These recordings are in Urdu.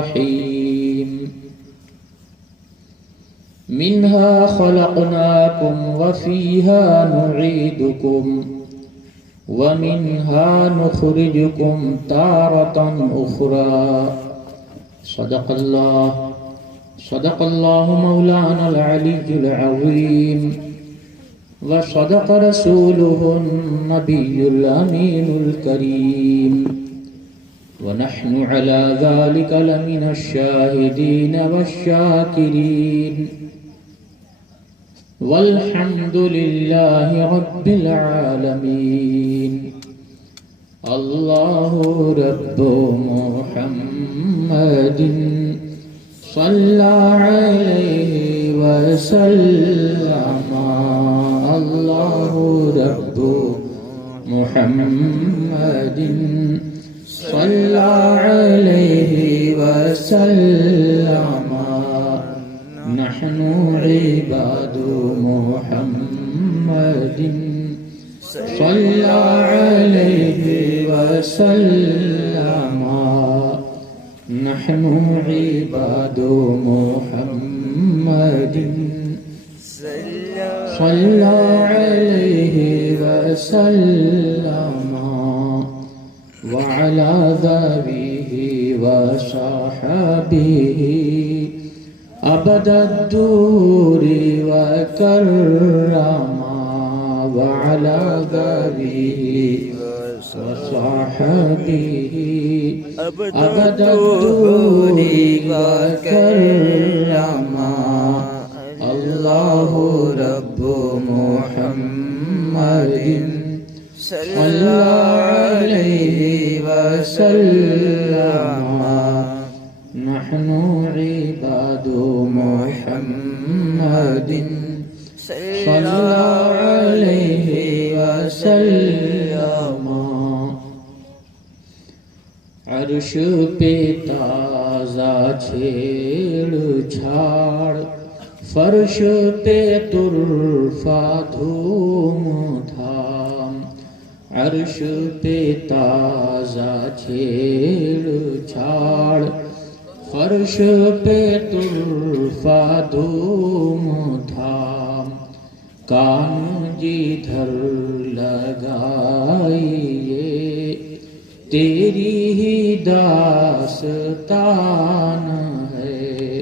الرحيم منها خلقناكم وفيها نعيدكم ومنها نخرجكم تارة أخرى صدق الله مولانا العلي العظيم وصدق رسوله النبي الأمين الكريم ونحن على ذلك لمن الشاهدين والشاكرين والحمد لله رب العالمين الله رب محمد صلى عليه وسلم الله رب محمد صلى عليه وسلم نحن عباد محمد صلى عليه وسلم نحن عباد محمد صلى عليه وسلم وعلى ذويه وصحبه أبد الدور وكرما وعلى ذويه وصحبه أبد الدور وكرما الله رب محمد صلى عليه وسلم نحن عباد محمد صلى عليه وسلم عرش پہ تازہ چھیڑ چھاڑ فرش پہ طرفہ دھوم دھام عرش پہ تازہ چھیڑ چھاڑ فرش پہ طرفہ دھوم دھام کان جدھر لگائیے تیری ہی داستان ہے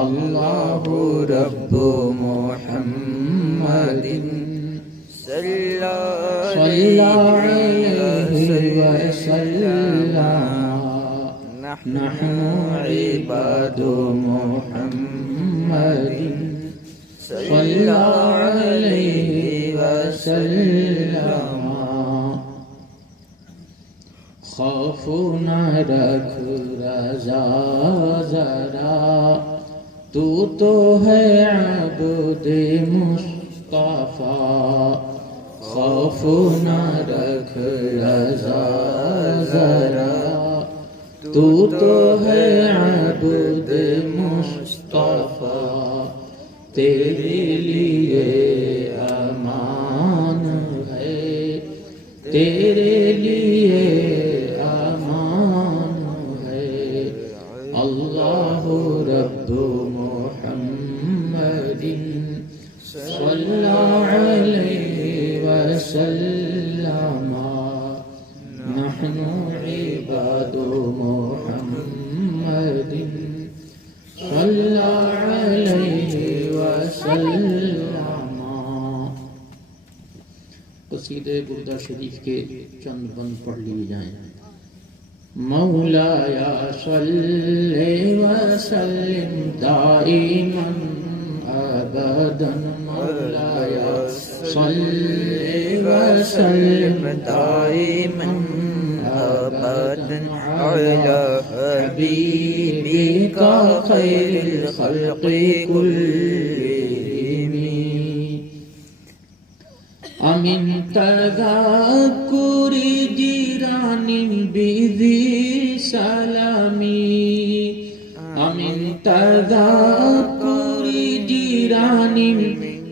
اللہ رب محمد صلی علیہ وسلم نحن عباد محمد صلی علیہ وسلم خوف نہ رکھ رضا ذرا تو ہے عبد مصطفیٰ خوف نہ رکھ رضا ذرا تو ہے عبد مصطفیٰ تیرے لیے امان ہے تیرے لیے امان ہے اللہ رب محمد صلی علیہ وسلم نحن عباد محمد صلی علیہ وسلم قصیدہ بردہ شریف کے چند بند پڑھ لیے جائیں مولایا صلی وسلم دائما ابدا مولایا صلی وسلم دائما ابدا علی حبیبک خیر الخلق كلهم امن تذکر جیران بذی سلامی امن تذکر جیران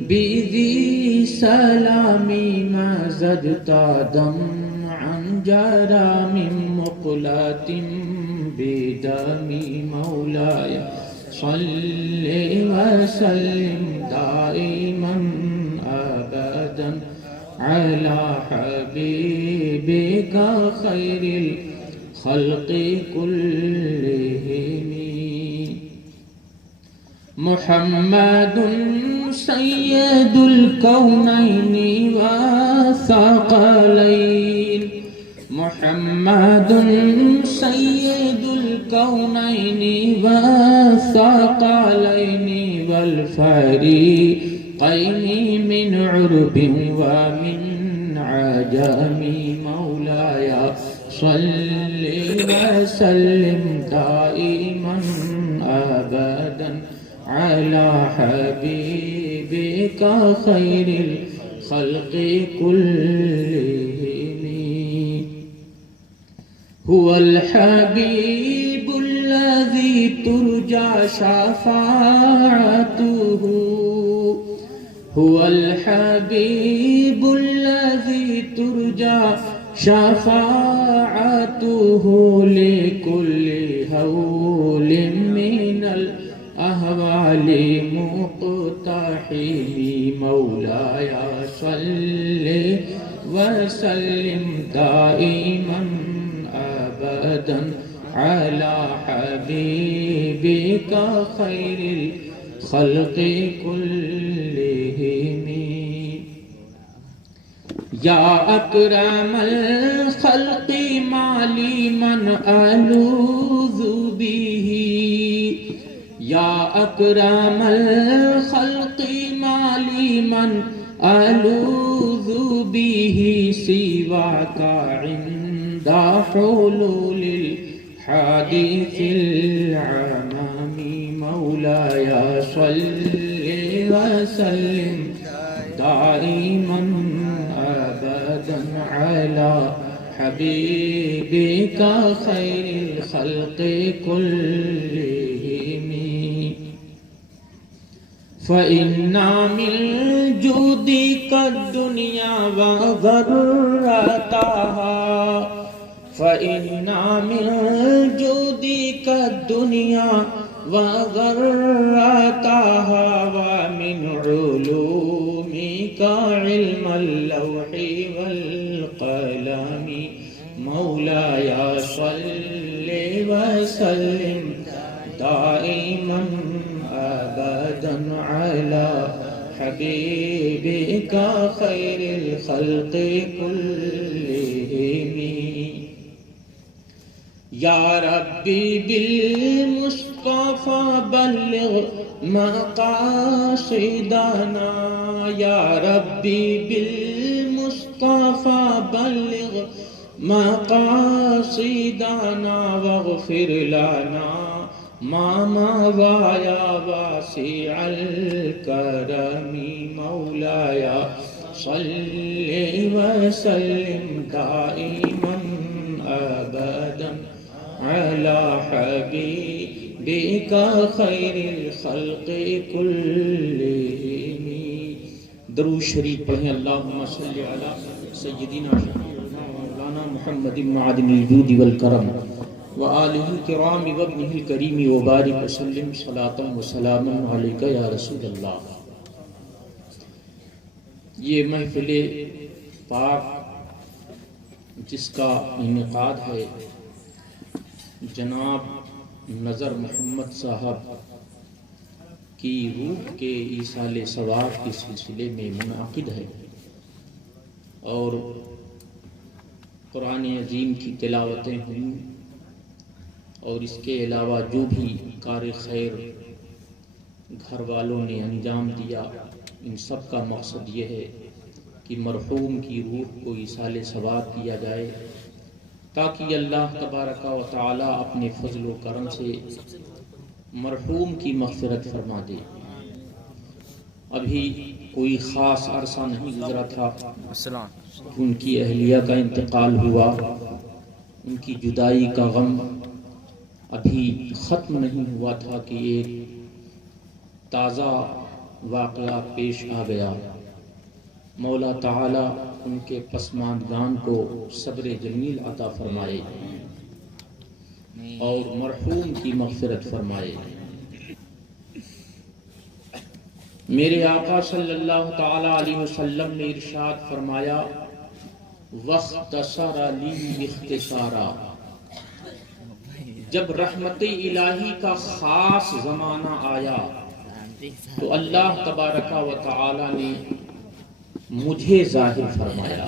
بذی سلامی ما زدت دمعا جرى من مقلات بدم مولاي صل وسلم دائما أبدا على حبيبك خير الخلق كلهم محمد سيد الكونين والثقلين محمد سيد الكونين والثقلين والفريقين من عرب ومن عجم مولاي صل وسلم دائما أبدا على حبيبك خير الخلق كلهم هو الحبيب الذي ترجى شفاعته هو الحبيب الذي ترجى شفاعته لكل هول من الأهوال مقتحم مولاي صل وسلم دائما أبدا على حبيبك خير الخلق كلهم يا أكرم الخلق ما لي من ألوذ به يا أكرم الخلق ما لي من ألوذ به سواك عند حلول الحادث العمام مولاي صل وسلم دائما أبدا على حبيبك خير الخلق كلهم فإن من جودك الدنيا وغرتها فإن من جودك الدنيا وغرتها ومن علومك علم اللوح والقلم مولاي صل وسلم دائما أبدا على حبيبك خير الخلق كلهم يا ربي بالمصطفى بلغ مقاصدنا يا ربي بالمصطفى بلغ مقاصدنا واغفر لنا ما مضى يا واسع الكرم مولاي صل وسلم دائما أبدا على حبيبك خير الخلق كلهم درود شریف پڑھیں اللہم صلی علی سیدنا مولانا محمد معدن الجود والکرم وآلہ الکرام وابنہ الکریم وبارک وسلم صلاۃ وسلام علیک یا رسول اللہ۔ یہ محفل پاک جس کا انعقاد ہے جناب نظر محمد صاحب کی روح کے ایصال ثواب کے سلسلے میں منعقد ہے، اور قرآن عظیم کی تلاوتیں ہوئیں، اور اس کے علاوہ جو بھی کار خیر گھر والوں نے انجام دیا، ان سب کا مقصد یہ ہے کہ مرحوم کی روح کو ایصال ثواب کیا جائے، تاکہ اللہ تبارک و تعالی اپنے فضل و کرم سے مرحوم کی مغفرت فرما دے۔ ابھی کوئی خاص عرصہ نہیں گزرا تھا کہ ان کی اہلیہ کا انتقال ہوا، ان کی جدائی کا غم ابھی ختم نہیں ہوا تھا کہ ایک تازہ واقعہ پیش آ گیا۔ مولا تعالی ان کے پسماندگان کو صبر جمیل عطا فرمائے۔ اور مرحوم کی مغفرت فرمائے۔ میرے آقا صلی اللہ تعالی علیہ وسلم نے ارشاد فرمایا وَاخْتَصَرَ لِي اخْتِصَارًا، جب رحمت الہی کا خاص زمانہ آیا تو اللہ تبارک و تعالی نے مجھے ظاہر فرمایا۔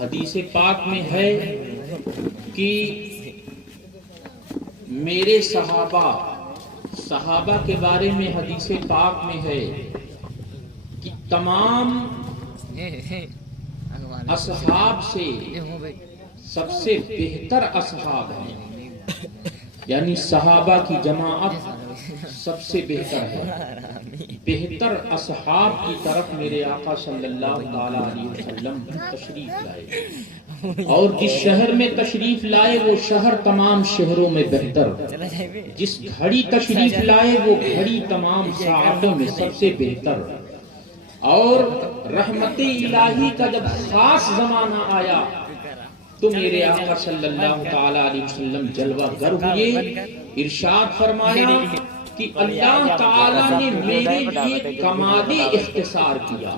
حدیث پاک میں ہے کہ میرے صحابہ کے بارے میں حدیث پاک میں ہے کہ تمام اصحاب سے سب سے بہتر اصحاب ہیں، یعنی صحابہ کی جماعت سب سے بہتر ہے۔ بہتر اصحاب کی طرف میرے آقا صلی اللہ تعالی علیہ وسلم تشریف لائے، اور جس شہر میں تشریف لائے وہ شہر تمام شہروں میں بہتر، جس گھڑی تشریف لائے وہ گھڑی تمام ساعتوں میں سب سے بہتر۔ اور رحمت الہی کا جب خاص زمانہ آیا تو میرے آقا صلی اللہ تعالی علیہ وسلم جلوہ گر ہوئے، ارشاد فرمایا کہ اللہ تعالی نے میرے لیے کمال اختصار کیا۔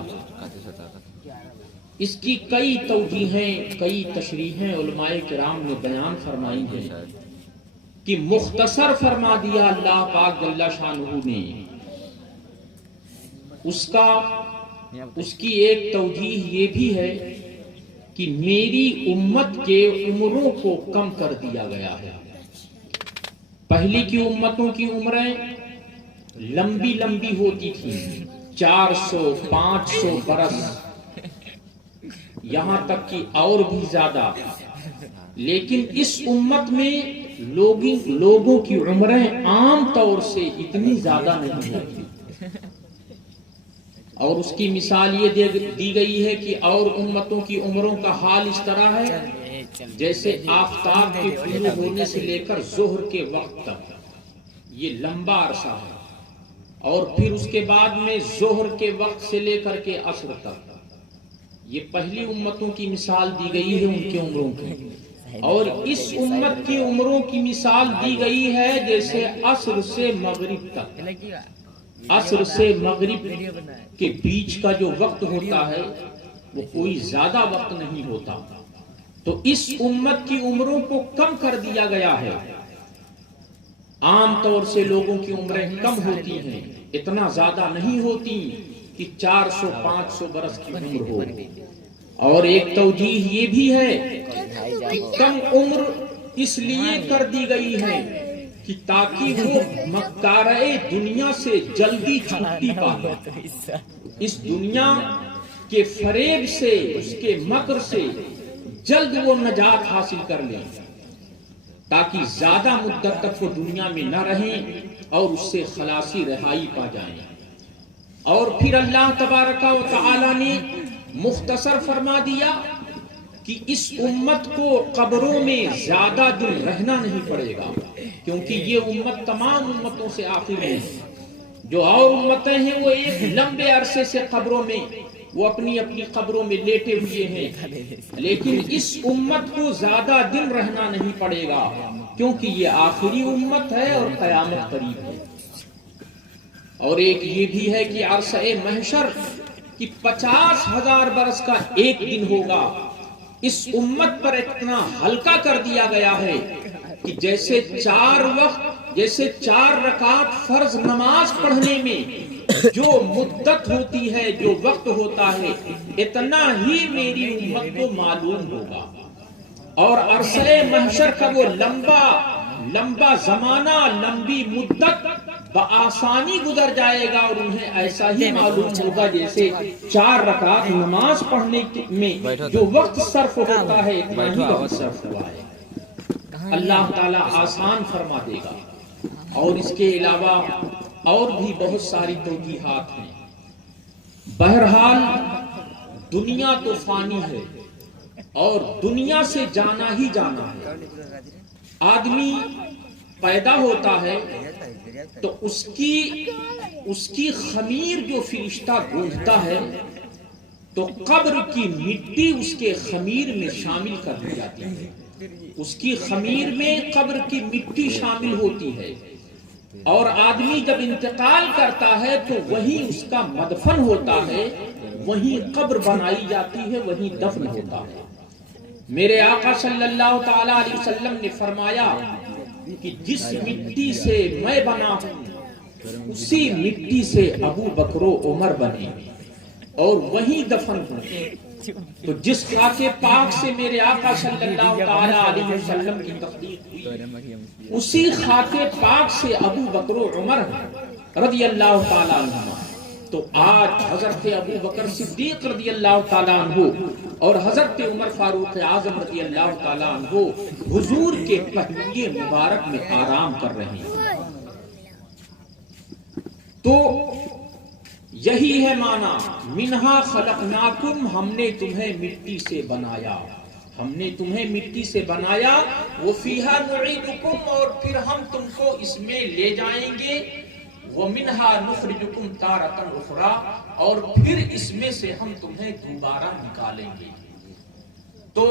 اس کی کئی توجیہیں، کئی تشریحیں علماء کرام نے بیان فرمائی ہیں کہ مختصر فرما دیا اللہ پاک جل شانہ نے۔ اس کی ایک توجیہ یہ بھی ہے کہ میری امت کے عمروں کو کم کر دیا گیا ہے۔ پہلی کی امتوں کی عمریں لمبی لمبی ہوتی تھیں، 400-500 برس، یہاں تک کہ اور بھی زیادہ، لیکن اس امت میں لوگوں کی عمریں عام طور سے اتنی زیادہ نہیں ہوتی۔ اور اس کی مثال یہ دی گئی ہے کہ اور امتوں کی عمروں کا حال اس طرح ہے جیسے آفتاب کے طلوع ہونے سے لے کر ظہر کے وقت تک، یہ لمبا عرصہ ہے، اور پھر اس کے بعد میں ظہر کے وقت سے لے کر کے عصر تک، یہ پہلی امتوں کی مثال دی گئی ہے ان کے عمروں کی۔ اور اس امت کی عمروں کی مثال دی گئی ہے جیسے عصر سے مغرب تک، عصر سے مغرب کے بیچ کا جو وقت ہوتا ہے وہ کوئی زیادہ وقت نہیں ہوتا، تو اس امت کی عمروں کو کم کر دیا گیا ہے۔ عام طور سے لوگوں کی عمریں کم ہوتی ہیں، اتنا زیادہ نہیں ہوتی کہ 400-500 برس کی عمر ہو۔ اور ایک توجیہ یہ بھی ہے کہ کم عمر اس لیے کر دی گئی ہے کہ تاکہ وہ مکارۂ دنیا سے جلدی چھٹی پائے، اس دنیا کے فریب سے، اس کے مکر سے جلد وہ نجات حاصل کر لیں، تاکہ زیادہ مدت تک وہ دنیا میں نہ رہیں اور اس سے خلاصی رہائی پا جائیں۔ اور پھر اللہ تبارک و تعالی نے مختصر فرما دیا کہ اس امت کو قبروں میں زیادہ دن رہنا نہیں پڑے گا، کیونکہ یہ امت تمام امتوں سے آخر ہے۔ جو اور امتیں ہیں وہ ایک لمبے عرصے سے قبروں میں وہ اپنی اپنی قبروں میں لیٹے ہوئے ہیں، لیکن اس امت کو زیادہ دن رہنا نہیں پڑے گا کیونکہ یہ آخری امت ہے اور قیامت قریب ہے۔ اور ایک یہ بھی ہے کہ عرصہ محشر کی 50,000 برس کا ایک دن ہوگا، اس امت پر اتنا ہلکا کر دیا گیا ہے کہ جیسے 4 رکعت فرض نماز پڑھنے میں جو مدت ہوتی ہے، جو وقت ہوتا ہے، اتنا ہی میری امت کو معلوم ہوگا۔ اور عرصہ محشر کا وہ لمبا زمانہ، لمبی مدت بآسانی گزر جائے گا، اور انہیں ایسا ہی معلوم ہوگا جیسے 4 رکعت نماز پڑھنے میں جو وقت صرف ہوتا ہے اتنا ہی وقت صرف ہوا ہے۔ اللہ تعالی آسان فرما دے گا۔ اور اس کے علاوہ اور بھی بہت ساری توجیحات ہیں۔ بہرحال دنیا تو فانی ہے اور دنیا سے جانا ہی جانا ہے۔ آدمی پیدا ہوتا ہے تو اس کی خمیر جو فرشتہ گونجتا ہے تو قبر کی مٹی اس کے خمیر میں شامل کر دی جاتی ہے۔ اس کی خمیر میں قبر کی مٹی شامل ہوتی ہے، اور آدمی جب انتقال کرتا ہے تو وہیں اس کا مدفن ہوتا ہے، وہیں قبر بنائی جاتی ہے، وہیں دفن ہوتا ہے۔ میرے آقا صلی اللہ تعالی علیہ وسلم نے فرمایا کہ جس مٹی سے میں بنا ہوں اسی مٹی سے ابو بکر و عمر بنے اور وہیں دفن ہوئے۔ تو جس خاک پاک سے میرے آقا صلی اللہ تعالی علیہ وسلم کی تخلیق ہوئی، اسی خاک پاک سے ابو بکر و عمر رضی اللہ تعالی عنہ۔ تو آج حضرت ابو بکر صدیق رضی اللہ تعالی عنہ اور حضرت عمر فاروق اعظم رضی اللہ تعالی عنہ حضور کے پہلوئے مبارک میں آرام کر رہے ہیں۔ تو یہی ہے معنی منہا خلقناکم، ہم نے تمہیں مٹی سے بنایا، ہم نے تمہیں مٹی سے بنایا، وفیہا نعیدکم، اور پھر ہم تم کو اس میں لے جائیں گے، ومنہا نخرجکم تارۃ اخری، اور پھر اس میں سے ہم تمہیں دوبارہ نکالیں گے۔ تو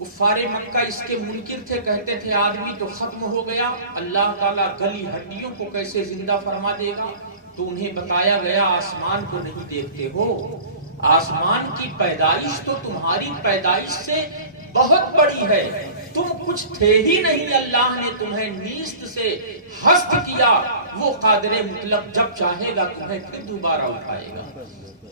کفار مکہ اس کے منکر تھے، کہتے تھے آدمی تو ختم ہو گیا، اللہ تعالیٰ گلی ہڈیوں کو کیسے زندہ فرما دے گا؟ تو انہیں بتایا گیا آسمان کو نہیں دیکھتے ہو، آسمان کی پیدائش تو تمہاری پیدائش سے بہت بڑی ہے، تم کچھ تھے ہی نہیں، اللہ نے تمہیں نیست سے ہست کیا، وہ قادر مطلق جب چاہے گا تمہیں پھر دوبارہ اٹھائے گا۔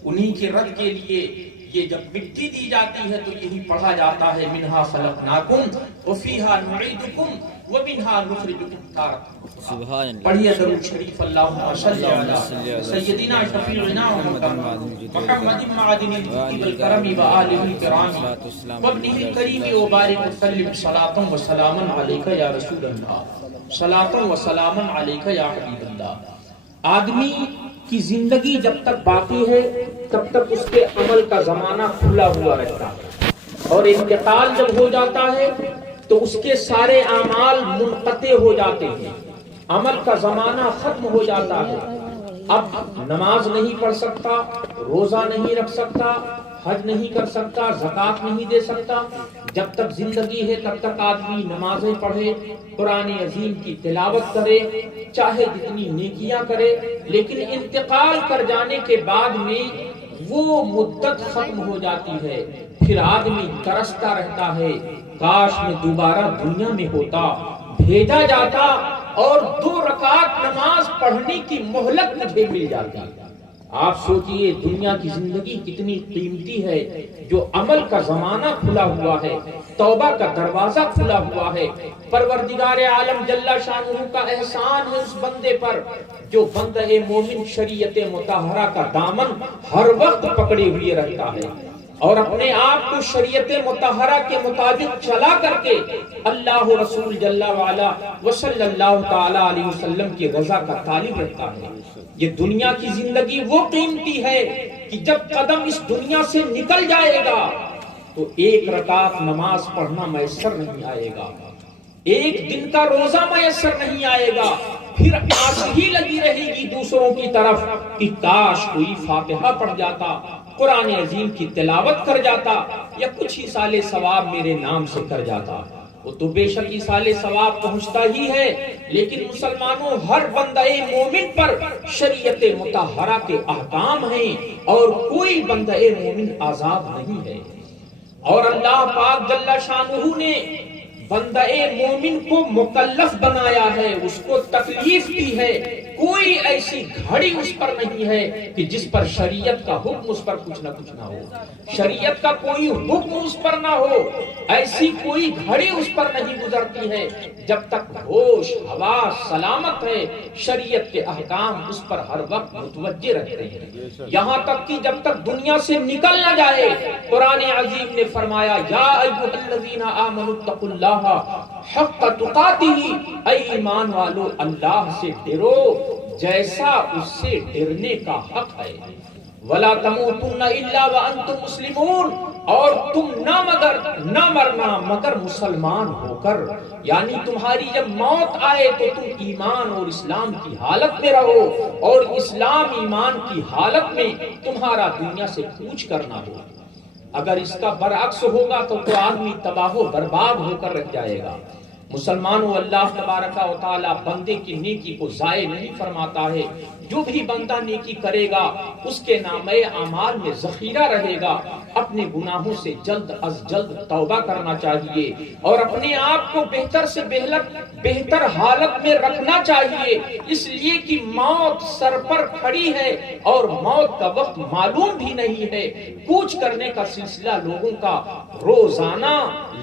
انہی کے رد کے لیے یہ جب مٹی دی جاتی ہے تو یہی پڑھا جاتا ہے منہا خلقناکم وفیہا نعیدکم ومنہا نخرجکم تارۃ اخری۔ پڑھیے درود شریف اللہم صلی علی سیدنا شفیعنا محمد معدن الجود والکرم وآلہ الکرام وابنہ الکریم وبارک وسلم صلاۃ و سلاما علیک یا رسول اللہ، صلاۃ و سلاما علیک یا حبیب اللہ۔ آدمی کی زندگی جب تک باقی ہے تب تک اس کے عمل کا زمانہ کھلا ہوا رہتا ہے، اور انتقال جب ہو جاتا ہے تو اس کے سارے اعمال منقطع ہو جاتے ہیں، عمل کا زمانہ ختم ہو جاتا ہے۔ اب نماز نہیں پڑھ سکتا، روزہ نہیں رکھ سکتا، حج نہیں کر سکتا، زکوٰۃ نہیں دے سکتا۔ جب تک زندگی ہے تب تک آدمی نمازیں پڑھے، قرآن عظیم کی تلاوت کرے، چاہے جتنی نیکیاں کرے، لیکن انتقال کر جانے کے بعد میں وہ مدت ختم ہو جاتی ہے۔ پھر آدمی ترستا رہتا ہے کاش میں دوبارہ دنیا میں ہوتا، بھیجا جاتا اور 2 رکعت نماز پڑھنے کی مہلت مجھے مل جاتی۔ آپ سوچئے دنیا کی زندگی کتنی قیمتی ہے، جو عمل کا زمانہ کھلا ہوا ہے، توبہ کا دروازہ کھلا ہوا ہے۔ پروردگار عالم جل شانہ کا احسان ہے اس بندے پر جو بندہ مومن شریعت مطہرہ کا دامن ہر وقت پکڑے ہوئے رہتا ہے اور اپنے آپ کو شریعت مطہرہ کے مطابق چلا کر کے اللہ رسول جل وعلا وصلی اللہ تعالی علیہ وسلم کی رضا کا طالب رہتا ہے۔ یہ دنیا کی زندگی وہ قیمتی ہے کہ جب قدم اس دنیا سے نکل جائے گا تو 1 رکعت نماز پڑھنا میسر نہیں آئے گا، 1 دن کا روزہ میسر نہیں آئے گا، پھر آس ہی لگی رہے گی دوسروں کی طرف کہ کاش کوئی فاتحہ پڑھ جاتا، قرآن عظیم کی تلاوت کر جاتا، یا کچھ ہی سال ثواب میرے نام سے کر جاتا۔ وہ تو بے شک ہی سال ثواب پہنچتا ہی ہے، لیکن مسلمانوں ہر بندہ مومن پر شریعت مطہرہ کے احکام ہیں اور کوئی بندہ مومن آزاد نہیں ہے۔ اور اللہ پاک جل شانہ نے بندہ مومن کو مکلف بنایا ہے، اس کو تکلیف دی ہے، کوئی ایسی گھڑی اس پر نہیں ہے کہ جس پر شریعت کا حکم اس پر کچھ نہ کچھ نہ ہو، شریعت کا کوئی حکم اس پر نہ ہو، ایسی کوئی گھڑی اس پر نہیں گزرتی ہے جب تک ہوش حواس سلامت ہے، شریعت کے احکام اس پر ہر وقت متوجہ رہتے ہیں، یہاں تک کہ جب تک دنیا سے نکل نہ جائے۔ قرآن عظیم نے فرمایا یا ایھا الذین آمنوا اتقوا اللہ حق تقاتہ، اے ایمان والو اللہ سے ڈرو جیسا اس سے ڈرنے کا حق ہے، ولا تموتن الا وانتم مسلمون، اور تم نہ مرنا مگر مسلمان ہو کر، یعنی تمہاری جب موت آئے تو تم ایمان اور اسلام کی حالت میں رہو، اور اسلام ایمان کی حالت میں تمہارا دنیا سے کوچ کرنا ہو۔ اگر اس کا برعکس ہوگا تو آدمی تباہ و برباد ہو کر رہ جائے گا۔ مسلمانوں، اللہ تبارک و تعالی بندے کی نیکی کو ضائع نہیں فرماتا ہے۔ جو بھی بندہ نیکی کرے گا اس کے نامے اعمال میں ذخیرہ رہے گا۔ اپنے گناہوں سے جلد از جلد توبہ کرنا چاہیے اور اپنے آپ کو بہتر سے بہتر حالت میں رکھنا چاہیے، اس لیے کہ موت سر پر کھڑی ہے اور موت کا وقت معلوم بھی نہیں ہے۔ کوچ کرنے کا سلسلہ لوگوں کا روزانہ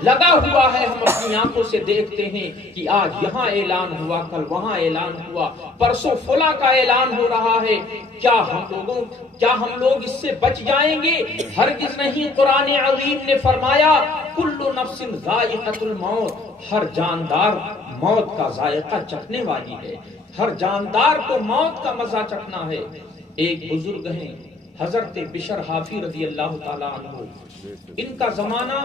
لگا ہوا ہے۔ ہم اپنی آنکھوں سے دیکھتے ہیں کہ آج یہاں اعلان ہوا، کل وہاں اعلان ہوا، پرسوں فلاں کا اعلان ہو رہا ہے۔ کیا ہم لوگ اس سے بچ جائیں گے؟ ہرگز نہیں۔ قرآن عظیم نے فرمایا کل نفس ذائقۃ الموت، ہر جاندار موت کا ذائقہ چکھنے والی ہے۔ ہر جاندار کو موت کا مزہ چکھنا ہے۔ ایک بزرگ ہیں حضرت بشر حافی رضی اللہ تعالی عنہ، ان کا زمانہ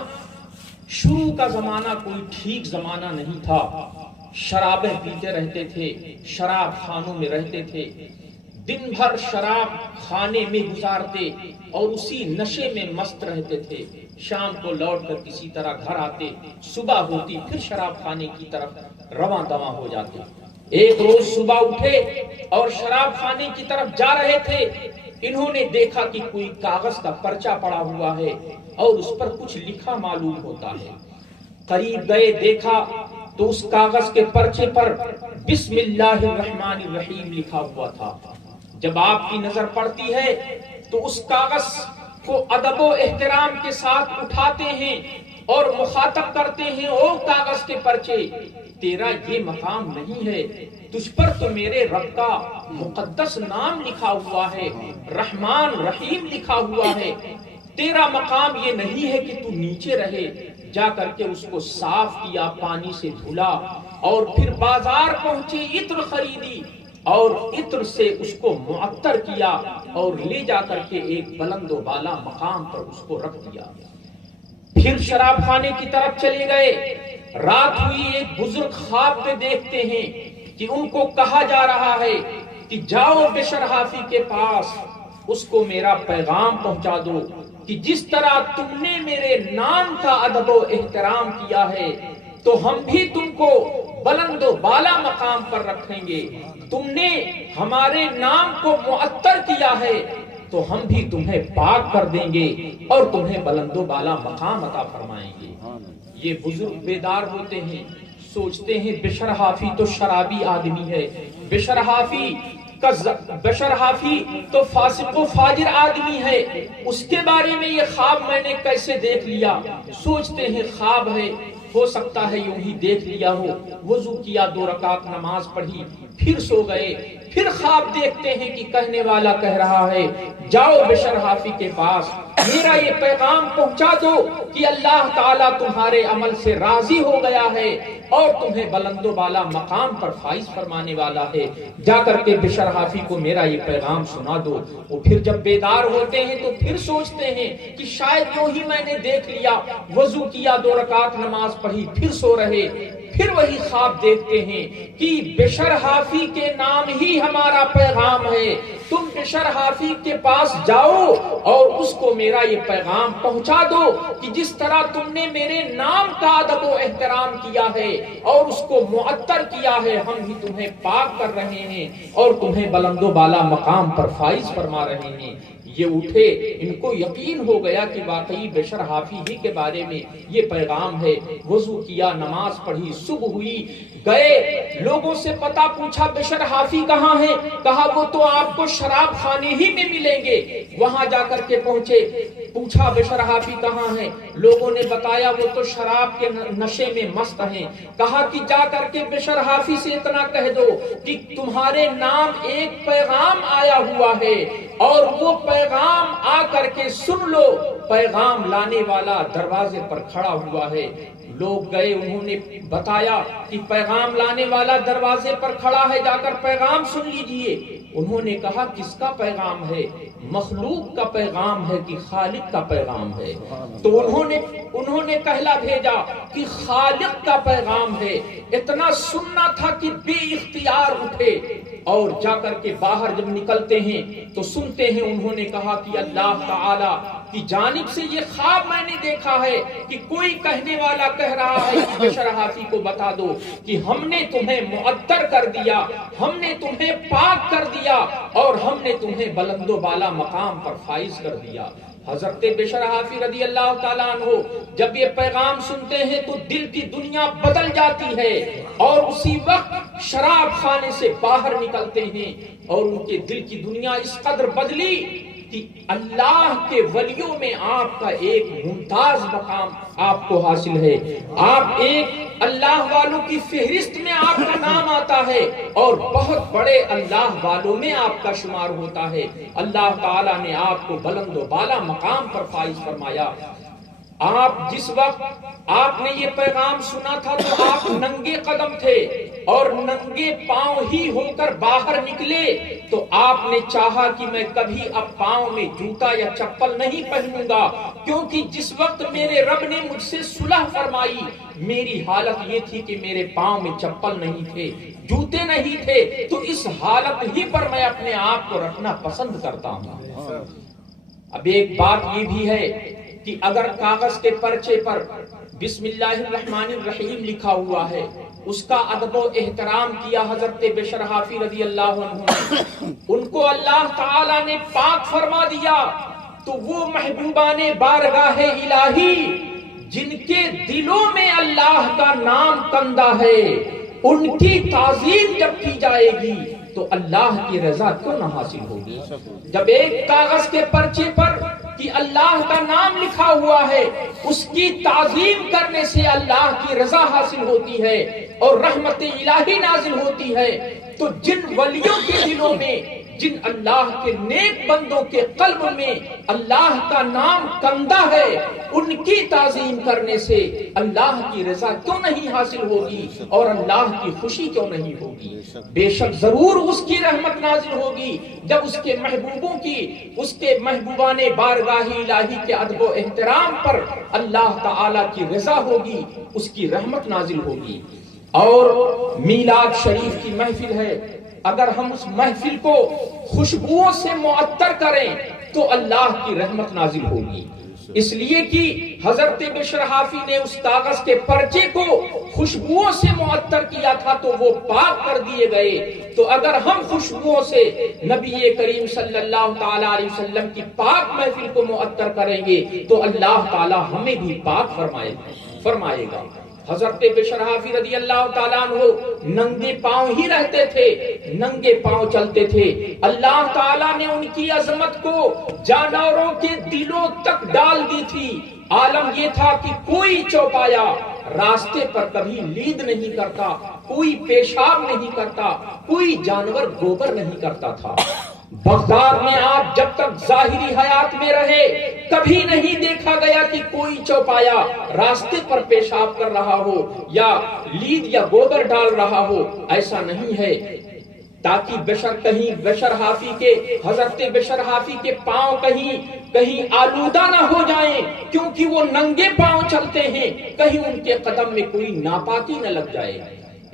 شروع کا زمانہ کوئی ٹھیک زمانہ نہیں تھا۔ شرابیں پیتے رہتے تھے، شراب خانوں میں رہتے تھے، دن بھر شراب خانے میں گزارتے اور اسی نشے میں مست رہتے تھے۔ شام کو لوٹ کر کسی طرح گھر آتے، صبح ہوتی پھر شراب خانے کی طرف رواں دواں ہو جاتے۔ ایک روز صبح اٹھے اور شراب خانے کی طرف جا رہے تھے، انہوں نے دیکھا کہ کوئی کاغذ کا پرچہ پڑا ہوا ہے اور اس پر کچھ لکھا معلوم ہوتا ہے۔ قریب گئے، دیکھا تو اس کاغذ کے پرچے پر بسم اللہ الرحمن الرحیم لکھا ہوا تھا۔ جب آپ کی نظر پڑتی ہے تو اس کاغذ کو ادب و احترام کے ساتھ اٹھاتے ہیں اور مخاطب کرتے ہیں، او کاغذ کے پرچے، تیرا یہ مقام نہیں ہے، تجھ پر تو میرے رب کا مقدس نام لکھا ہوا ہے، رحمان رحیم لکھا ہوا ہے، تیرا مقام یہ نہیں ہے کہ تو نیچے رہے۔ جا کر کے اس کو صاف کیا، پانی سے دھلا اور پھر بازار پہنچے، عطر خریدی اور عطر سے اس کو معطر کیا اور لے جا کر کے ایک بلند و بالا مقام پر اس کو رکھ دیا۔ پھر شراب خانے کی طرف چلے گئے۔ رات ہوئی، ایک بزرگ خواب میں دیکھتے ہیں کہ ان کو کہا جا رہا ہے کہ جاؤ بشر حافی کے پاس، اس کو میرا پیغام پہنچا دو کہ جس طرح تم نے میرے نام کا ادب و احترام کیا ہے تو ہم بھی تم کو بلند و بالا مقام پر رکھیں گے۔ تم نے ہمارے نام کو معطر کیا ہے تو ہم بھی تمہیں پاک کر دیں گے اور تمہیں بلند و بالا مقام عطا فرمائیں گے۔ یہ بزرگ بیدار ہوتے ہیں، سوچتے ہیں بشر حافی تو شرابی آدمی ہے، بشر حافی تو فاسق و فاجر آدمی ہے، اس کے بارے میں یہ خواب میں نے کیسے دیکھ لیا؟ سوچتے ہیں خواب ہے، ہو سکتا ہے یوں ہی دیکھ لیا ہو۔ وضو کیا، 2 رکعت نماز پڑھی، پھر سو گئے۔ پھر خواب دیکھتے ہیں کہ کہنے والا کہہ رہا ہے جاؤ بشر حافی کے پاس، میرا یہ پیغام پہنچا دو کہ اللہ تعالیٰ تمہارے عمل سے راضی ہو گیا ہے اور تمہیں بلند و بالا مقام پر فائز فرمانے والا ہے۔ جا کر کے بشر حافی کو میرا یہ پیغام سنا دو۔ وہ پھر جب بیدار ہوتے ہیں تو پھر سوچتے ہیں کہ شاید یوں ہی میں نے دیکھ لیا، وضو کیا، 2 رکعت نماز پڑھی، پھر سو رہے۔ پھر وہی خواب دیکھتے ہیں کہ بشر حافی کے نام ہی ہمارا پیغام ہے، تم بشر حافی کے پاس جاؤ اور اس کو میرا یہ پیغام پہنچا دو کہ جس طرح تم نے میرے نام کا ادب و احترام کیا ہے اور اس کو معطر کیا ہے، ہم بھی تمہیں پاک کر رہے ہیں اور تمہیں بلند و بالا مقام پر فائز فرما رہے ہیں۔ یہ اٹھے، ان کو یقین ہو گیا کہ واقعی بشر حافی ہی کے بارے میں یہ پیغام ہے۔ وضو کیا، نماز پڑھی، صبح ہوئی، گئے لوگوں سے پتہ پوچھا بشر حافی کہاں ہیں؟ کہا وہ تو آپ کو شراب خانے ہی میں ملیں گے۔ وہاں جا کر کے پہنچے، پوچھا بشر حافی کہاں ہیں؟ لوگوں نے بتایا وہ تو شراب کے نشے میں مست ہیں۔ کہا کہ جا کر کے بشر حافی سے اتنا کہہ دو کہ تمہارے نام ایک پیغام آیا ہوا ہے اور وہ پیغام آ کر کے سن لو۔ پیغام لانے والا دروازے پر کھڑا ہوا ہے۔ لوگ گئے، انہوں نے بتایا کہ پیغام لانے والا دروازے پر کھڑا ہے، جا کر پیغام سن لیجئے۔ انہوں نے کہا کس کا پیغام ہے؟ مخلوق کا پیغام ہے کہ خالق کا پیغام ہے؟ تو انہوں نے کہلا بھیجا کہ خالق کا پیغام ہے۔ اتنا سننا تھا کہ بے اختیار اٹھے اور جا کر کے باہر جب نکلتے ہیں تو سنتے ہیں انہوں نے کہا کہ اللہ تعالی کی جانب سے یہ خواب میں نے دیکھا ہے کہ کوئی کہنے والا کہہ رہا ہے کہ بشر حافی کو بتا دو کہ ہم نے تمہیں معطر کر دیا، ہم نے تمہیں پاک کر دیا اور ہم نے تمہیں بلند و بالا مقام پر فائز کر دیا۔ حضرت بشر حافی رضی اللہ تعالیٰ عنہ جب یہ پیغام سنتے ہیں تو دل کی دنیا بدل جاتی ہے اور اسی وقت شراب خانے سے باہر نکلتے ہیں اور ان کے دل کی دنیا اس قدر بدلی کہ اللہ کے ولیوں میں آپ کا ایک ممتاز مقام آپ کو حاصل ہے، آپ ایک اللہ والوں کی فہرست میں آپ کا نام آتا ہے اور بہت بڑے اللہ والوں میں آپ کا شمار ہوتا ہے۔ اللہ تعالیٰ نے آپ کو بلند و بالا مقام پر فائز فرمایا۔ آپ جس وقت آپ نے یہ پیغام سنا تھا تو آپ ننگے قدم تھے اور ننگے پاؤں ہی ہو کر باہر نکلے تو آپ نے چاہا کہ میں کبھی اب پاؤں میں جوتا یا چپل نہیں پہنوں گا، کیونکہ جس وقت میرے رب نے مجھ سے صلح فرمائی میری حالت یہ تھی کہ میرے پاؤں میں چپل نہیں تھے، جوتے نہیں تھے، تو اس حالت ہی پر میں اپنے آپ کو رکھنا پسند کرتا ہوں۔ اب ایک بات یہ بھی ہے کہ اگر کاغذ کے پرچے پر بسم اللہ الرحمن الرحیم لکھا ہوا ہے، اس کا ادب و احترام کیا حضرت بشر حافی رضی اللہ عنہ نے، ان کو اللہ تعالی نے پاک فرما دیا، تو وہ محبوبان بارگاہ الہی جن کے دلوں میں اللہ کا نام کندہ ہے، ان کی تعظیم جب کی جائے گی تو اللہ کی رضا کیوں نہ حاصل ہوگی؟ جب ایک کاغذ کے پرچے پر کہ اللہ کا نام لکھا ہوا ہے، اس کی تعظیم کرنے سے اللہ کی رضا حاصل ہوتی ہے اور رحمت الہی نازل ہوتی ہے، تو جن ولیوں کے دلوں میں، جن اللہ کے نیک بندوں کے قلب میں اللہ کا نام کندہ ہے، ان کی تعظیم کرنے سے اللہ کی رضا کیوں نہیں حاصل ہوگی اور اللہ کی خوشی کیوں نہیں ہوگی؟ بے شک ضرور اس کی رحمت نازل ہوگی جب اس کے محبوبوں کی، اس کے محبوبان بارگاہ الہی کے ادب و احترام پر اللہ تعالی کی رضا ہوگی، اس کی رحمت نازل ہوگی۔ اور میلاد شریف کی محفل ہے، اگر ہم اس محفل کو خوشبوؤں سے معطر کریں تو اللہ کی رحمت نازل ہوگی، اس لیے کہ حضرت بشر حافی نے اس کاغذ کے پرچے کو خوشبوؤں سے معطر کیا تھا تو وہ پاک کر دیے گئے، تو اگر ہم خوشبوؤں سے نبی کریم صلی اللہ تعالی علیہ وسلم کی پاک محفل کو معطر کریں گے تو اللہ تعالی ہمیں بھی پاک فرمائے گا۔ حضرت بشر حافی رضی اللہ تعالیٰ عنہ ننگے پاؤں ہی رہتے تھے، ننگے پاؤں چلتے تھے، اللہ تعالیٰ نے ان کی عظمت کو جانوروں کے دلوں تک ڈال دی تھی۔ عالم یہ تھا کہ کوئی چوپایا راستے پر کبھی لید نہیں کرتا، کوئی پیشاب نہیں کرتا، کوئی جانور گوبر نہیں کرتا تھا۔ بغداد میں آپ جب تک ظاہری حیات میں رہے کبھی نہیں دیکھا گیا کہ کوئی چوپایا راستے پر پیشاب کر رہا ہو یا لید یا گوبر ڈال رہا ہو، ایسا نہیں ہے، تاکہ بشر حافی کے، حضرت بشر حافی کے پاؤں کہیں آلودہ نہ ہو جائیں، کیونکہ وہ ننگے پاؤں چلتے ہیں، کہیں ان کے قدم میں کوئی ناپاکی نہ لگ جائے۔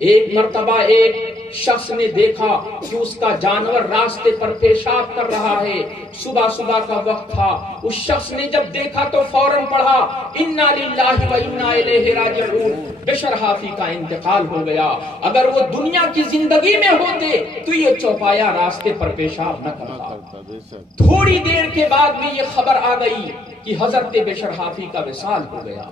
ایک مرتبہ ایک شخص نے دیکھا کہ اس کا جانور راستے پر پیشاب کر رہا ہے، صبح کا وقت تھا، اس شخص نے جب دیکھا تو فوراً پڑھا انا للہ و انا الیہ راجعون، بشر حافی کا انتقال ہو گیا۔ اگر وہ دنیا کی زندگی میں ہوتے تو یہ چوپایا راستے پر پیشاب نہ کرتا۔ تھوڑی دیر کے بعد میں یہ خبر آ گئی کہ حضرت بشر حافی کا وصال ہو گیا۔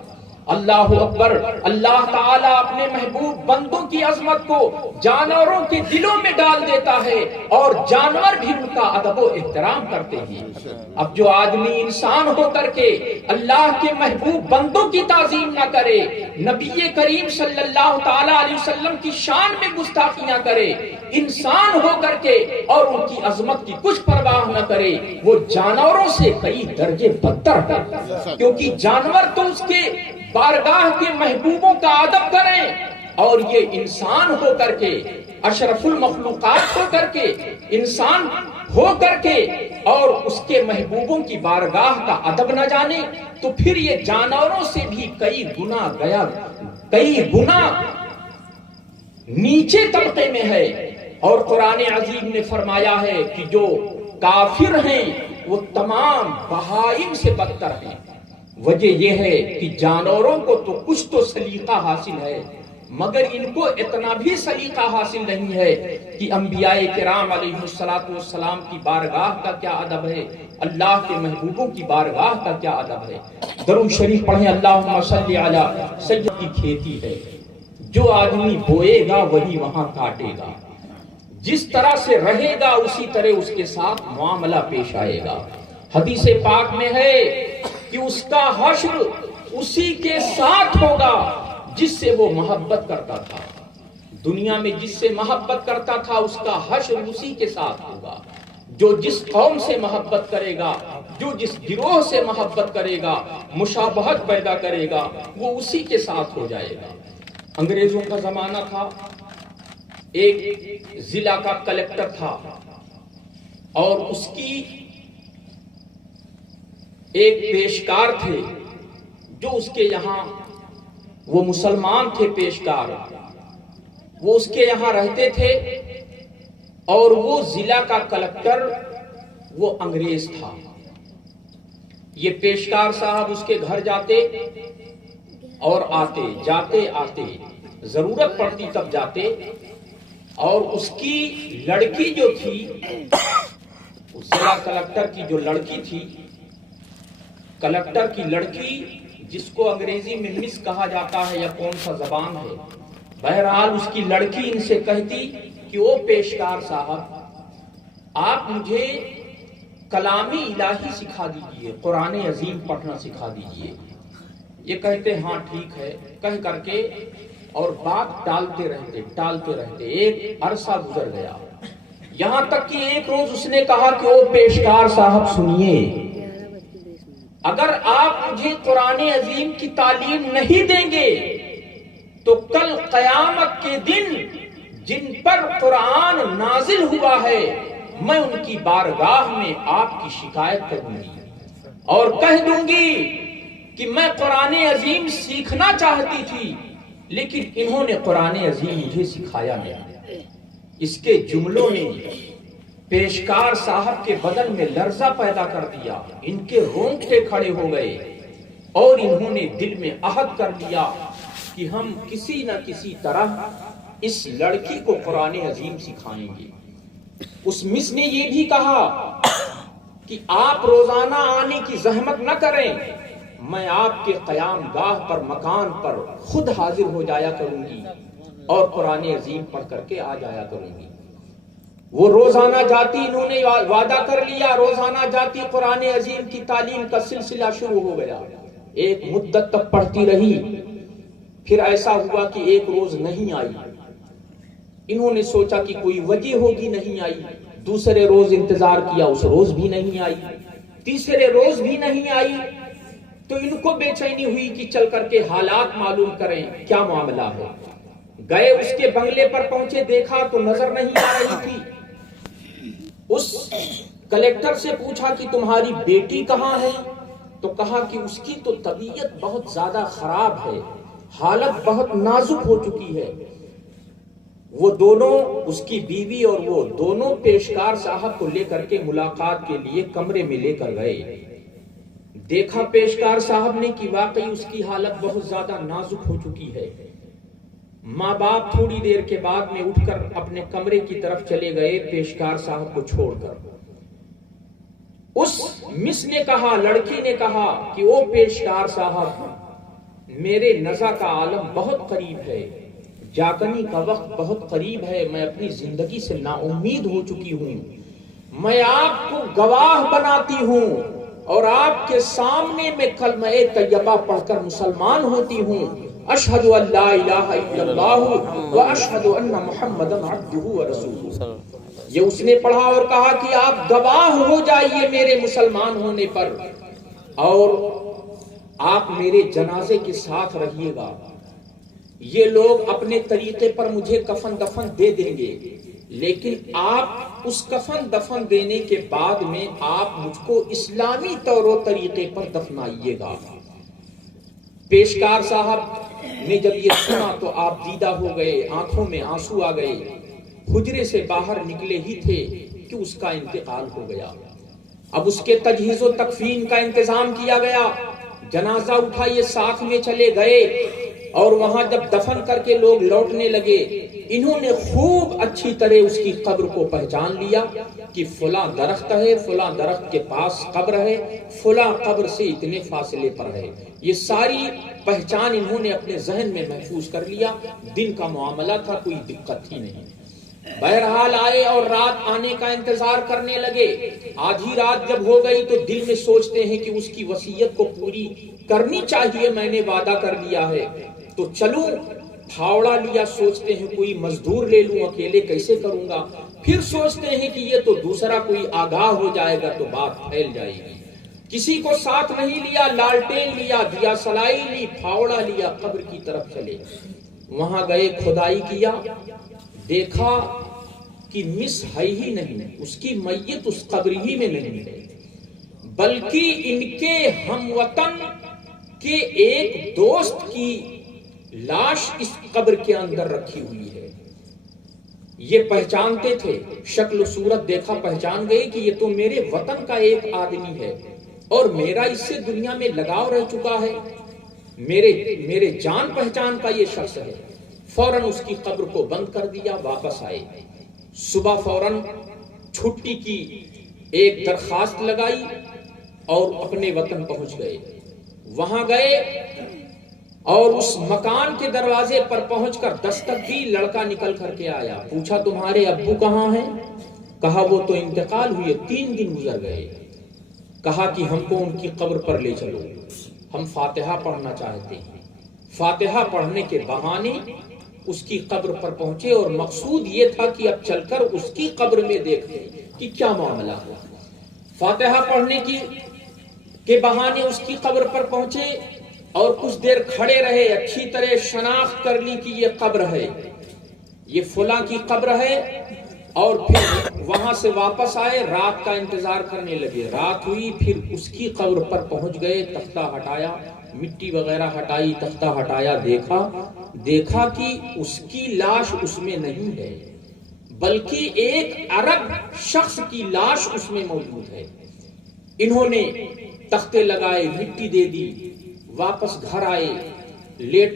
اللہ اکبر، اللہ تعالیٰ اپنے محبوب بندوں کی عظمت کو جانوروں کے دلوں میں ڈال دیتا ہے اور جانور بھی ان کا ادب و احترام کرتے ہیں۔ اب جو آدمی انسان ہو کر کے اللہ کے محبوب بندوں کی تعظیم نہ کرے، نبی کریم صلی اللہ تعالی علیہ وسلم کی شان میں گستاخی نہ کرے، انسان ہو کر کے اور ان کی عظمت کی کچھ پرواہ نہ کرے، وہ جانوروں سے کئی درجے بدتر ہے، کیونکہ جانور تو اس کے بارگاہ کے محبوبوں کا ادب کریں اور یہ انسان ہو کر کے، اشرف المخلوقات ہو کر کے، انسان ہو کر کے اور اس کے محبوبوں کی بارگاہ کا ادب نہ جانے تو پھر یہ جانوروں سے بھی کئی گنا نیچے طبقے میں ہے۔ اور قرآن عظیم نے فرمایا ہے کہ جو کافر ہیں وہ تمام بہائم سے بدتر ہیں۔ وجہ یہ ہے کہ جانوروں کو تو کچھ تو سلیقہ حاصل ہے، مگر ان کو اتنا بھی سلیقہ حاصل نہیں ہے کہ انبیاء کرام علیہ السلام کی بارگاہ کا کیا ادب ہے، اللہ کے محبوبوں کی بارگاہ کا کیا ادب ہے۔ درود شریف پڑھیں، اللہم صلی علی سید کی کھیتی ہے، جو آدمی بوئے گا وہی وہاں کاٹے گا، جس طرح سے رہے گا اسی طرح اس کے ساتھ معاملہ پیش آئے گا۔ حدیث پاک میں ہے کہ اس کا حشر اسی کے ساتھ ہوگا جس سے وہ محبت کرتا تھا۔ دنیا میں جس سے محبت کرتا تھا اس کا حشر اسی کے ساتھ ہوگا۔ جو جس قوم سے محبت کرے گا، جو جس گروہ سے محبت کرے گا، مشابہت پیدا کرے گا، وہ اسی کے ساتھ ہو جائے گا۔ انگریزوں کا زمانہ تھا، ایک ضلع کا کلکٹر تھا اور اس کی ایک پیشکار تھے جو اس کے یہاں، وہ مسلمان تھے پیشکار، وہ اس کے یہاں رہتے تھے اور وہ ضلع کا کلکٹر وہ انگریز تھا۔ یہ پیشکار صاحب اس کے گھر جاتے اور آتے، جاتے آتے، ضرورت پڑتی تب جاتے، اور اس کی لڑکی جو تھی، ضلع کلکٹر کی جو لڑکی تھی، کلکٹر کی لڑکی جس کو انگریزی میں مس کہا جاتا ہے یا کون سا زبان ہے، بہرحال اس کی لڑکی ان سے کہتی کہ او پیشکار صاحب، آپ مجھے کلام الہی سکھا دیجئے، قرآن عظیم پڑھنا سکھا دیجئے۔ یہ کہتے ہاں ٹھیک ہے، کہہ کر کے اور بات ٹالتے رہتے ایک عرصہ گزر گیا، یہاں تک کہ ایک روز اس نے کہا کہ او پیشکار صاحب سنیے، اگر آپ مجھے قرآن عظیم کی تعلیم نہیں دیں گے تو کل قیامت کے دن جن پر قرآن نازل ہوا ہے میں ان کی بارگاہ میں آپ کی شکایت کروں گی اور کہہ دوں گی کہ میں قرآن عظیم سیکھنا چاہتی تھی لیکن انہوں نے قرآن عظیم مجھے سکھایا نہیں۔ اس کے جملوں نے پیشکار صاحب کے بدن میں لرزہ پیدا کر دیا، ان کے رونگٹے کھڑے ہو گئے اور انہوں نے دل میں عہد کر لیا کہ ہم کسی نہ کسی طرح اس لڑکی کو قرآن عظیم سکھائیں گے۔ اس مس نے یہ بھی کہا کہ آپ روزانہ آنے کی زحمت نہ کریں، میں آپ کے قیام گاہ پر، مکان پر خود حاضر ہو جایا کروں گی اور قرآن عظیم پڑھ کر کے آ جایا کروں گی۔ وہ روزانہ جاتی، انہوں نے وعدہ کر لیا، روزانہ جاتی، قرآن عظیم کی تعلیم کا سلسلہ شروع ہو گیا۔ ایک مدت تک پڑھتی رہی، پھر ایسا ہوا کہ ایک روز نہیں آئی۔ انہوں نے سوچا کہ کوئی وجہ ہوگی، نہیں آئی۔ دوسرے روز انتظار کیا، اس روز بھی نہیں آئی۔ تیسرے روز بھی نہیں آئی تو ان کو بے چینی ہوئی کہ چل کر کے حالات معلوم کریں کیا معاملہ ہے۔ گئے، اس کے بنگلے پر پہنچے، دیکھا تو نظر نہیں آ رہی تھی۔ اس کلیکٹر سے پوچھا کہ تمہاری بیٹی کہاں ہے؟ تو کہا کہ اس کی تو طبیعت بہت زیادہ خراب ہے، حالت بہت نازک ہو چکی ہے۔ وہ دونوں، اس کی بیوی اور وہ دونوں پیشکار صاحب کو لے کر کے ملاقات کے لیے کمرے میں لے کر گئے۔ دیکھا پیشکار صاحب نے کہ واقعی اس کی حالت بہت زیادہ نازک ہو چکی ہے۔ ماں باپ تھوڑی دیر کے بعد میں اٹھ کر اپنے کمرے کی طرف چلے گئے پیشکار صاحب کو چھوڑ کر۔ اس مس نے کہا، لڑکی نے کہا کہ او پیشکار صاحب، میرے نزا کا عالم بہت قریب ہے، جاگنے کا وقت بہت قریب ہے، میں اپنی زندگی سے نا امید ہو چکی ہوں، میں آپ کو گواہ بناتی ہوں اور آپ کے سامنے میں کلمہ طیبہ پڑھ کر مسلمان ہوتی ہوں، اشہد ان لا الہ الا اللہ و اشہد ان محمد عبدہ و رسولہ۔ یہ اس نے پڑھا اور کہا کہ آپ گواہ ہو جائیے میرے مسلمان ہونے پر اور آپ میرے جنازے کے ساتھ رہیے گا۔ یہ لوگ اپنے طریقے پر مجھے کفن دفن دے دیں گے، لیکن آپ اس کفن دفن دینے کے بعد میں آپ مجھ کو اسلامی طور و طریقے پر دفنائیے گا۔ پیشکار صاحب نے جب یہ سنا تو آپ دیدہ ہو گئے، آنکھوں میں آنسو آ گئے، حجرے سے باہر نکلے ہی تھے کہ اس کا انتقال ہو گیا۔ اب اس کے تجہیز و تکفین کا انتظام کیا گیا، جنازہ اٹھا، یہ ساتھ میں چلے گئے، اور وہاں جب دفن کر کے لوگ لوٹنے لگے، انہوں نے خوب اچھی طرح اس کی قبر کو پہچان لیا کہ فلاں درخت ہے، فلاں درخت کے پاس قبر ہے، فلاں قبر سے اتنے فاصلے پر ہے۔ یہ ساری پہچان انہوں نے اپنے ذہن میں محفوظ کر لیا۔ دن کا معاملہ تھا، کوئی دقت ہی نہیں۔ بہرحال آئے اور رات آنے کا انتظار کرنے لگے۔ آدھی رات جب ہو گئی تو دل میں سوچتے ہیں کہ اس کی وصیت کو پوری کرنی چاہیے، میں نے وعدہ کر لیا ہے تو چلوں۔ پھاوڑا لیا، سوچتے ہیں کوئی مزدور لے لوں، اکیلے کیسے کروں گا۔ پھر سوچتے ہیں کہ یہ تو دوسرا کوئی آگاہ ہو جائے گا تو بات پھیل جائے گی۔ کسی کو ساتھ نہیں لیا، لالٹین لیا، دیا سلائی لی، پھاوڑا لیا، قبر کی طرف چلے۔ وہاں گئے، کھدائی کیا، دیکھا کہ مس ہے ہی نہیں، اس کی میت اس قبر ہی میں نہیں ہے، بلکہ ان کے ہم وطن کے ایک دوست کی لاش اس قبر کے اندر رکھی ہوئی ہے۔ یہ پہچانتے تھے، شکل و صورت دیکھا، پہچان گئے کہ یہ تو میرے وطن کا ایک آدمی ہے اور میرا اس سے دنیا میں لگاؤ رہ چکا ہے، میرے جان پہچان کا یہ شخص ہے۔ فوراً اس کی قبر کو بند کر دیا، واپس آئے۔ صبح فوراً چھٹی کی ایک درخواست لگائی اور اپنے وطن پہنچ گئے۔ وہاں گئے اور اس مکان کے دروازے پر پہنچ کر دستک دی، لڑکا نکل کر کے آیا۔ پوچھا تمہارے ابو کہاں ہیں؟ کہا وہ تو انتقال ہوئے، 3 دن گزر گئے۔ کہا کہ ہم کو ان کی قبر پر لے چلو، ہم فاتحہ پڑھنا چاہتے ہیں۔ فاتحہ پڑھنے کے بہانے اس کی قبر پر پہنچے اور مقصود یہ تھا کہ اب چل کر اس کی قبر میں دیکھیں کہ کیا معاملہ ہوا۔ فاتحہ پڑھنے کے بہانے اس کی قبر پر پہنچے اور کچھ دیر کھڑے رہے، اچھی طرح شناخت کر لی کہ یہ قبر ہے، یہ فلاں کی قبر ہے، اور پھر وہاں سے واپس آئے، رات کا انتظار کرنے لگے۔ رات ہوئی، پھر اس کی قبر پر پہنچ گئے، تختہ ہٹایا، مٹی وغیرہ ہٹائی، تختہ ہٹایا، دیکھا کہ اس کی لاش اس میں نہیں ہے، بلکہ ایک عرب شخص کی لاش اس میں موجود ہے۔ انہوں نے تختے لگائے، مٹی دے دی، واپس گھر آئے، لیٹ،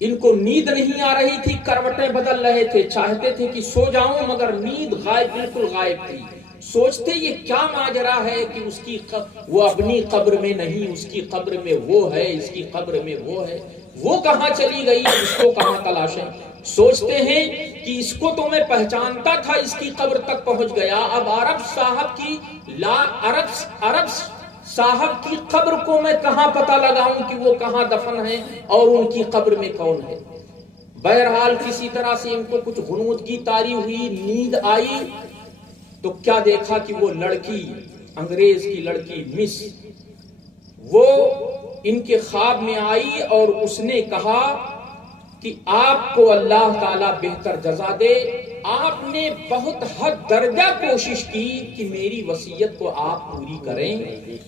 ان کو نیند نہیں آ رہی تھی، کروٹیں بدل رہے تھے، چاہتے تھے کہ سو جاؤں، مگر نیند بالکل غائب تھی۔ سوچتے یہ کیا ماجرا ہے کہ اس کی وہ اپنی قبر میں نہیں، اس کی قبر میں وہ ہے، اس کی قبر میں وہ ہے، وہ کہاں چلی گئی، اس کو کہاں تلاشیں۔ سوچتے ہیں کہ اس کو تو میں پہچانتا تھا، اس کی قبر تک پہنچ گیا، اب عرب صاحب کی قبر کو میں کہاں پتہ لگاؤں کہ وہ کہاں دفن ہے اور ان کی قبر میں کون ہے۔ بہرحال کسی طرح سے ان کو کچھ غنودگی طاری ہوئی، نیند آئی تو کیا دیکھا کہ وہ لڑکی، انگریز کی لڑکی مس، وہ ان کے خواب میں آئی اور اس نے کہا کہ آپ کو اللہ تعالیٰ بہتر جزا دے، آپ نے بہت حد درجہ کوشش کی کہ میری وصیت کو آپ پوری کریں،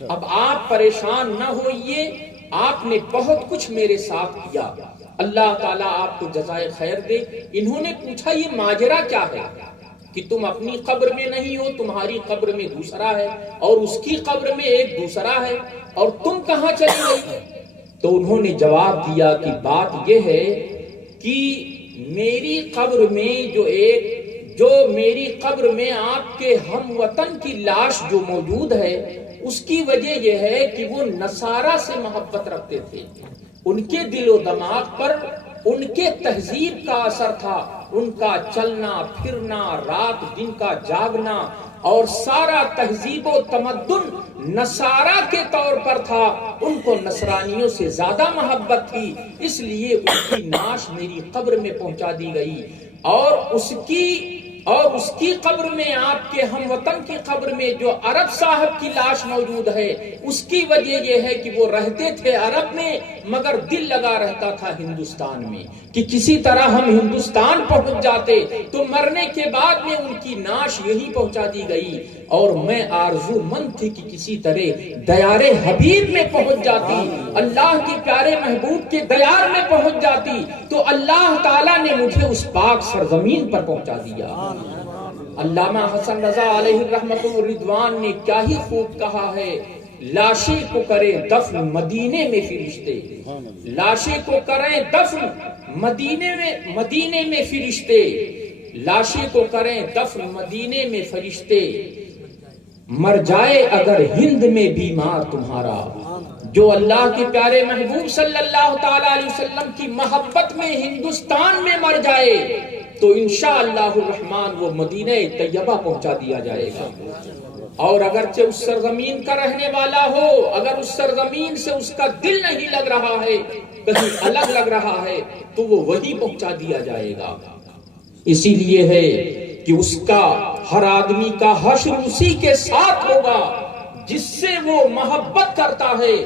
اب آپ پریشان نہ ہوئیے، آپ نے بہت کچھ میرے ساتھ کیا، اللہ تعالیٰ آپ کو جزائے خیر دے۔ انہوں نے پوچھا یہ ماجرا کیا ہے کہ تم اپنی قبر میں نہیں ہو، تمہاری قبر میں دوسرا ہے اور اس کی قبر میں ایک دوسرا ہے، اور تم کہاں چلی گئی؟ تو انہوں نے جواب دیا کہ بات یہ ہے کہ میری قبر میں جو میری قبر میں آپ کے ہم وطن کی لاش جو موجود ہے، اس کی وجہ یہ ہے کہ وہ نصارہ سے محبت رکھتے تھے، ان کے دل و دماغ پر ان کے تہذیب کا اثر تھا، ان کا چلنا پھرنا، رات دن کا جاگنا، اور سارا تہذیب و تمدن نصارہ کے طور پر تھا، ان کو نصرانیوں سے زیادہ محبت تھی، اس لیے ان کی نعش میری قبر میں پہنچا دی گئی، اور اس کی قبر میں، آپ کے ہم وطن کی قبر میں جو عرب صاحب کی لاش موجود ہے، اس کی وجہ یہ ہے کہ وہ رہتے تھے عرب میں مگر دل لگا رہتا تھا ہندوستان میں، کہ کسی طرح ہم ہندوستان پہنچ جاتے تو مرنے کے بعد میں ان کی نعش یہی پہنچا دی گئی، اور میں آرزو مند تھی کہ کسی طرح دیار حبیب میں پہنچ جاتی، اللہ کے پیارے محبوب کے دیار میں پہنچ جاتی، تو اللہ تعالیٰ نے مجھے اس پاک سرزمین پر پہنچا دیا۔ علامہ حسن رضا علیہ رحمۃ الرضوان نے کیا ہی خوب کہا ہے، لاشیں کو کریں دفن مدینے میں فرشتے، لاشیں کو کریں دفن مدینے میں فرشتے، لاشیں کو کریں دفن مدینے میں فرشتے، مر جائے اگر ہند میں بیمار تمہارا۔ جو اللہ کے پیارے محبوب صلی اللہ تعالی علیہ وسلم کی محبت میں ہندوستان میں مر جائے تو انشاءاللہ الرحمن وہ مدینہ طیبہ پہنچا دیا جائے گا، اور اگرچہ اس سرزمین کا رہنے والا ہو، اگر اس سرزمین سے اس کا دل نہیں لگ رہا ہے، کہیں الگ لگ رہا ہے، تو وہ وہی پہنچا دیا جائے گا۔ اسی لیے ہے کہ اس کا ہر آدمی کا حشر اسی کے ساتھ ہوگا جس سے وہ محبت کرتا ہے،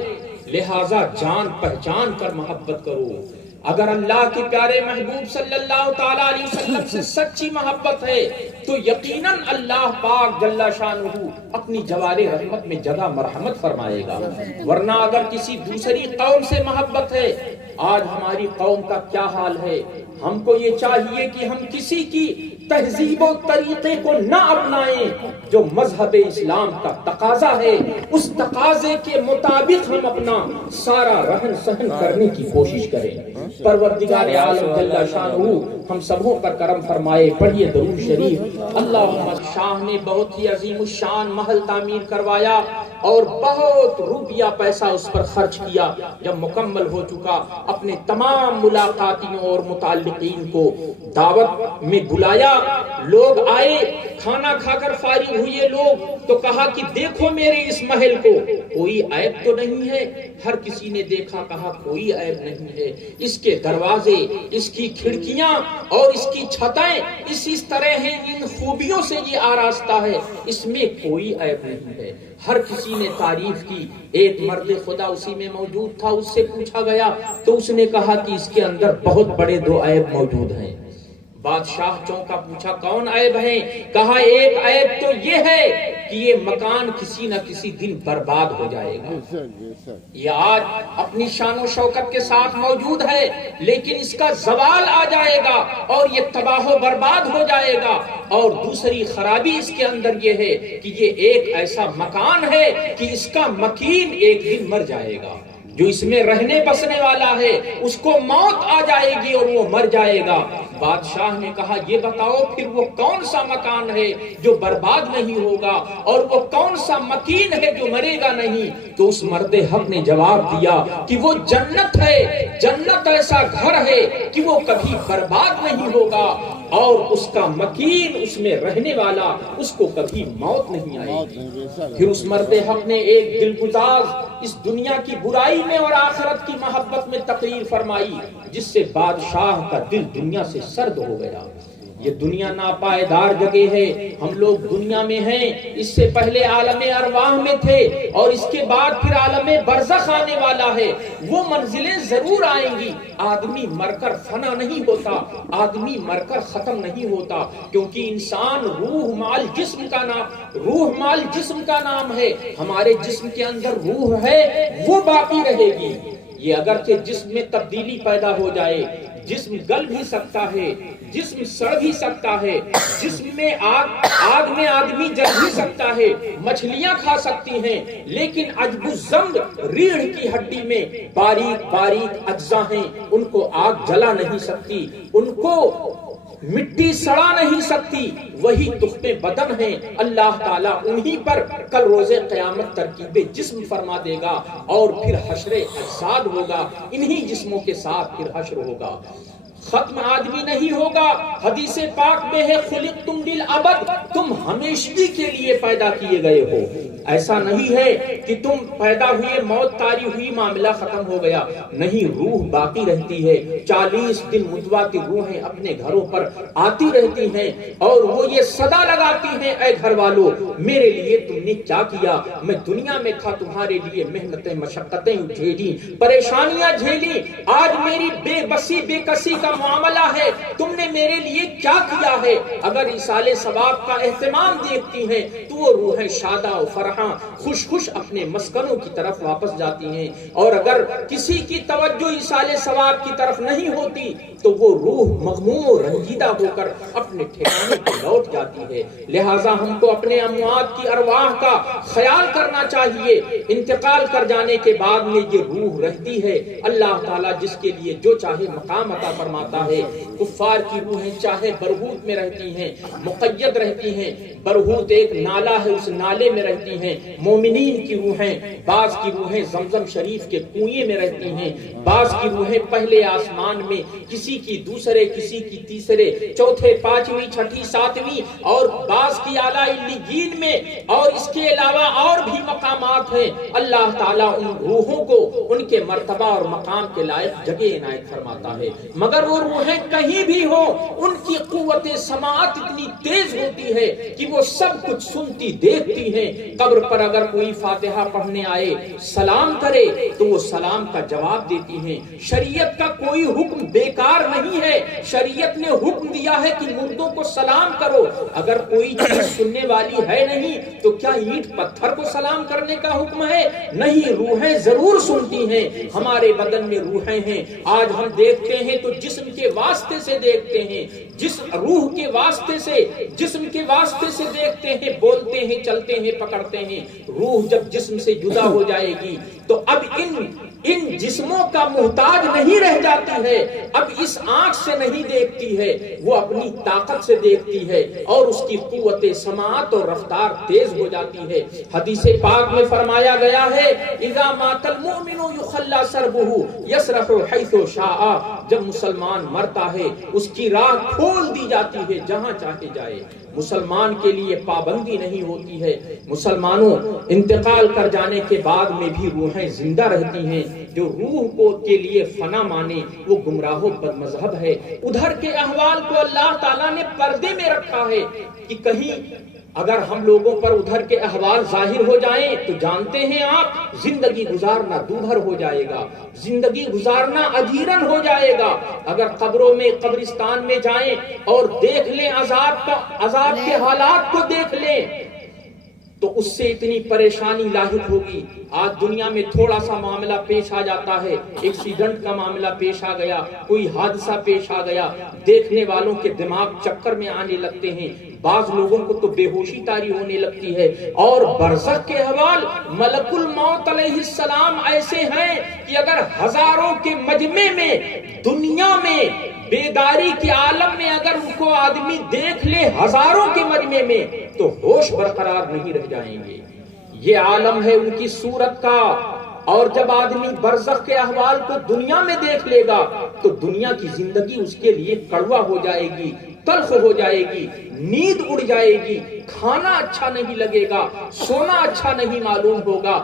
لہذا جان پہچان کر محبت کرو۔ اگر اللہ کے پیارے محبوب صلی اللہ تعالی علیہ وسلم سے سچی محبت ہے تو یقیناً اللہ پاک جل شانہ اپنی جوار رحمت میں جگہ مرحمت فرمائے گا۔ ورنہ اگر کسی دوسری قوم سے محبت ہے، آج ہماری قوم کا کیا حال ہے، ہم کو یہ چاہیے کہ ہم کسی کی تہذیب و طریقے کو نہ اپنائیں، جو مذہب اسلام کا تقاضا ہے اس تقاضے کے مطابق ہم اپنا سارا رہن سہن کرنے کی کوشش کریں۔ پروردگار عالم جل شانہ ہم سبوں پر کرم فرمائے۔ پڑھیے درود شریف۔ اللہم شاہ نے بہت ہی عظیم الشان محل تعمیر کروایا اور بہت روپیہ پیسہ اس پر خرچ کیا۔ جب مکمل ہو چکا اپنے تمام ملاقاتیوں اور متعلقین کو دعوت میں بلایا، لوگ آئے، کھانا کھا کر فارغ ہوئے لوگ تو کہا کہ دیکھو میرے اس محل کو، کوئی عیب تو نہیں ہے؟ ہر کسی نے دیکھا، کہا کوئی عیب نہیں ہے، اس کے دروازے، اس کی کھڑکیاں اور اس کی چھتیں اس طرح ہیں، ان خوبیوں سے یہ آراستہ ہے، اس میں کوئی عیب نہیں ہے۔ ہر کسی نے تعریف کی۔ ایک مرد خدا اسی میں موجود تھا، اس سے پوچھا گیا تو اس نے کہا کہ اس کے اندر بہت بڑے 2 عیب موجود ہیں۔ بادشاہ چونکا، پوچھا کون عیب ہیں؟ کہا ایک عیب تو یہ ہے کہ یہ مکان کسی نہ کسی دن برباد ہو جائے گا۔ یہ آج اپنی شان و شوکت کے ساتھ موجود ہے لیکن اس کا زوال آ جائے گا اور یہ تباہ و برباد ہو جائے گا۔ اور دوسری خرابی اس کے اندر یہ ہے کہ یہ ایک ایسا مکان ہے کہ اس کا مکین ایک دن مر جائے گا۔ جو اس میں رہنے بسنے والا ہے اس کو موت آ جائے گی اور وہ مر جائے گا۔ بادشاہ نے کہا یہ بتاؤ پھر وہ کون سا مکان ہے جو برباد نہیں ہوگا اور وہ کون سا مکین ہے جو مرے گا نہیں؟ تو اس مرد حق نے جواب دیا کہ وہ جنت ہے۔ جنت ایسا گھر ہے کہ وہ کبھی برباد نہیں ہوگا اور اس کا مکین، اس میں رہنے والا، اس کو کبھی موت نہیں آئے گی۔ پھر اس مرد حق نے ایک دلگزار اس دنیا کی برائی میں اور آخرت کی محبت میں تقریر فرمائی جس سے بادشاہ کا دل دنیا سے سرد ہو گیا۔ یہ دنیا ناپائیدار جگہ ہے، ہم لوگ دنیا میں ہیں، اس سے پہلے عالم ارواح میں تھے اور اس کے بعد پھر عالم برزخ آنے والا ہے۔ وہ منزلیں ضرور آئیں گی۔ آدمی مر کر فنا نہیں ہوتا، آدمی مر کر ختم نہیں ہوتا، کیونکہ انسان روح مال جسم کا نام ہے۔ ہمارے جسم کے اندر روح ہے، وہ باقی رہے گی۔ یہ اگرچہ جسم میں تبدیلی پیدا ہو جائے، جسم گل بھی سکتا ہے، جسم سڑ بھی سکتا ہے، جسم میں آگ میں آدمی جل بھی سکتا ہے، مچھلیاں کھا سکتی ہیں، لیکن عجب الزنگ ریڑھ کی ہڈی میں باریک باریک اجزاء ہیں، ان کو آگ جلا نہیں سکتی، ان کو مٹی سڑا نہیں سکتی، وہی تخمے بدن ہیں۔ اللہ تعالیٰ انہی پر کل روز قیامت ترکیب جسم فرما دے گا اور پھر حشر اجساد ہوگا، انہی جسموں کے ساتھ پھر حشر ہوگا۔ ختم آدمی نہیں ہوگا۔ حدیث پاک میں ہے خلقتم للابد، تم ہمیشگی کے لیے پیدا کیے گئے ہو۔ ایسا نہیں ہے کہ تم پیدا ہوئے، موت طاری ہوئی، معاملہ ختم ہو گیا، نہیں، روح باقی رہتی ہے۔ 40 دن متواتر روحیں اپنے گھروں پر آتی رہتی ہیں اور وہ یہ صدا لگاتی ہیں، اے گھر والوں میرے لیے تم نے کیا کیا؟ میں دنیا میں تھا، تمہارے لیے محنتیں مشقتیں جھیلی، پریشانیاں جھیلی، آج میری بے بسی بے کسی کا معاملہ ہے, تم نے میرے لیے کیا کیا ہے. اگر ایصال ثواب کا اہتمام دیکھتی ہیں تو وہ روحیں شادہ و فرحاں خوش خوش اپنے مسکنوں کی طرف واپس جاتی ہیں, اور اگر کسی کی توجہ ایصال ثواب کی طرف نہیں ہوتی تو وہ روح مغموم و رنجیدہ ہو کر اپنے ٹھکانے پر لوٹ جاتی ہے. لہٰذا ہم کو اپنے اموات کی ارواح کا خیال کرنا چاہیے. انتقال کر جانے کے بعد میں یہ روح رہتی ہے. اللہ تعالیٰ جس کے لیے جو چاہے مقام عطا فرماتا ہے. کفار کی روحیں چاہے برہوت میں رہتی ہیں, مقید رہتی ہیں. برہوت ایک نالا ہے, اس نالے میں رہتی ہیں. مومنین کی روحیں, بعض کی روحیں زمزم شریف کے کنویں میں رہتی ہیں, بعض کی روحیں پہلے آسمان میں, کسی کی دوسرے, کسی کی تیسرے, چوتھے, پانچویں, چھٹی, ساتویں, اور بعض کی اعلیٰ علیین میں, اور اس کے علاوہ اور بھی مقامات ہیں. اللہ تعالیٰ ان روحوں کو ان کے مرتبہ اور مقام کے لائق جگہ عنایت فرماتا ہے. مگر وہ روحیں کہیں بھی ہوں, ان کی قوت سماعت اتنی تیز ہوتی ہے کہ وہ سب کچھ سنتی دیکھتی ہیں. قبر پر اگر کوئی فاتحہ پڑھنے آئے, سلام کرے تو وہ سلام کا جواب دیتی ہیں. شریعت کا کوئی حکم بیکار نہیں ہے. شریعت نے حکم دیا ہے کہ مردوں کو سلام کرو. اگر کوئی چیز سننے والی ہے نہیں تو کیا اینٹ پتھر کو سلام کرنے کا حکم ہے؟ نہیں, روحیں ضرور سنتی ہیں. ہمارے بدن میں روحیں ہیں. آج ہم دیکھتے ہیں تو جسم کے واسطے سے دیکھتے ہیں, روح کے واسطے سے, جسم کے واسطے سے دیکھتے ہیں, بولتے ہیں, چلتے ہیں, پکڑتے ہیں. روح جب جسم سے جدا ہو جائے گی تو اب ان جسموں کا محتاج نہیں رہ جاتی ہے. اب اس آنکھ سے نہیں دیکھتی ہے, وہ اپنی طاقت سے دیکھتی ہے, اور اس کی قوت سماعت اور رفتار تیز ہو جاتی ہے. حدیث پاک میں فرمایا گیا ہے, اذا مات المؤمن یخلی سربہ یسرح حیث شاء. جب مسلمان مرتا ہے اس کی راہ کھول دی جاتی ہے, جہاں چاہے جائے. مسلمان کے لیے پابندی نہیں ہوتی ہے. مسلمانوں, انتقال کر جانے کے بعد میں بھی روحیں زندہ رہتی ہیں. جو روح کو کے لیے فنا مانے وہ گمراہ و بد مذہب ہے. ادھر کے احوال کو اللہ تعالیٰ نے پردے میں رکھا ہے کہ کہیں اگر ہم لوگوں پر ادھر کے احوال ظاہر ہو جائیں تو جانتے ہیں آپ, زندگی گزارنا دوبھر ہو جائے گا, زندگی گزارنا ادھیرن ہو جائے گا. اگر قبروں میں, قبرستان میں جائیں اور دیکھ لیں عذاب کے حالات کو دیکھ لیں تو اس سے اتنی پریشانی لاحق ہوگی. آج دنیا میں تھوڑا سا معاملہ پیش آ جاتا ہے, ایکسیڈنٹ کا معاملہ پیش آ گیا, کوئی حادثہ پیش آ گیا, دیکھنے والوں کے دماغ چکر میں آنے لگتے ہیں. بعض لوگوں کو تو بے ہوشی طاری ہونے لگتی ہے. اور برزخ کے احوال, ملک الموت علیہ السلام ایسے ہیں کہ اگر ہزاروں کے مجمع میں, دنیا میں بیداری کے عالم میں اگر ان کو آدمی دیکھ لے ہزاروں کے مجمع میں تو ہوش برقرار نہیں رہ جائیں گے. یہ عالم ہے ان کی صورت کا. اور جب آدمی برزخ کے احوال کو دنیا میں دیکھ لے گا تو دنیا کی زندگی اس کے لیے کڑوا ہو جائے گی, تلخ ہو جائے گی, نیند اڑ جائے گی, کھانا اچھا نہیں لگے گا, سونا اچھا نہیں معلوم ہوگا.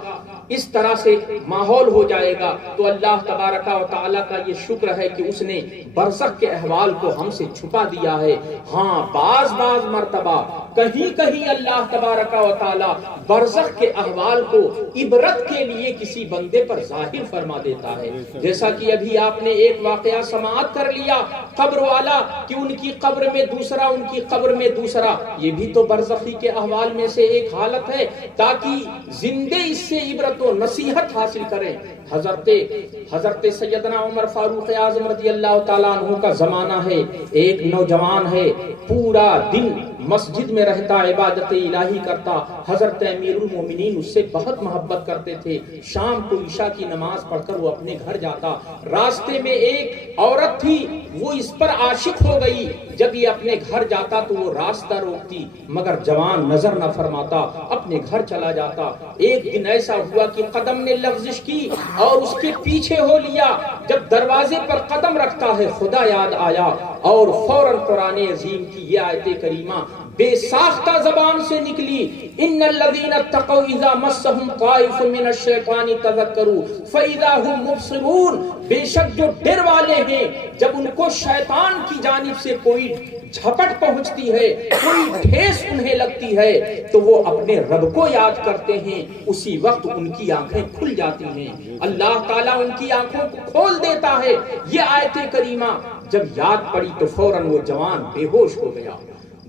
اس طرح سے ماحول ہو جائے گا. تو اللہ تبارک و تعالیٰ کا یہ شکر ہے کہ اس نے برزخ کے احوال کو ہم سے چھپا دیا ہے. ہاں, بعض مرتبہ کہیں اللہ تبارک و تعالیٰ برزخ کے احوال کو عبرت کے لیے کسی بندے پر ظاہر فرما دیتا ہے. جیسا کہ ابھی آپ نے ایک واقعہ سماعت کر لیا, قبر والا, کہ ان کی قبر میں دوسرا, ان کی قبر میں دوسرا. یہ بھی تو برزخی کے احوال میں سے ایک حالت ہے, تاکہ زندے اس سے عبرت و نصیحت حاصل کریں. حضرت سیدنا عمر فاروق اعظم رضی اللہ تعالیٰ عنہ کا زمانہ ہے. ایک نوجوان ہے, پورا دن مسجد میں رہتا, عبادت الہی کرتا. حضرت امیر المومنین اس سے بہت محبت کرتے تھے. شام کو عشاء کی نماز پڑھ کر وہ اپنے گھر جاتا. راستے میں ایک عورت تھی, وہ اس پر عاشق ہو گئی. جب یہ اپنے گھر جاتا تو وہ راستہ روکتی, مگر جوان نظر نہ فرماتا, اپنے گھر چلا جاتا. ایک دن ایسا ہوا کہ قدم نے لغزش کی اور اس کے پیچھے ہو لیا. جب دروازے پر قدم رکھتا ہے خدا یاد آیا, اور فوراً قرآن عظیم کی یہ آیت کریمہ بے ساختہ زبان سے نکلی, ان الذین اتقوا اذا مسهم طائف من الشیطان تذکروا فاذا هم مبصرون. بے شک جو ڈر والے ہیں, جب ان کو شیطان کی جانب سے کوئی جھپٹ پہنچتی ہے, کوئی ٹھیس انہیں لگتی ہے, تو وہ اپنے رب کو یاد کرتے ہیں. اسی وقت ان کی آنکھیں کھل جاتی ہیں, اللہ تعالیٰ ان کی آنکھوں کو کھول دیتا ہے. یہ آیت کریمہ جب یاد پڑی تو فوراً وہ جوان بے ہوش ہو گیا،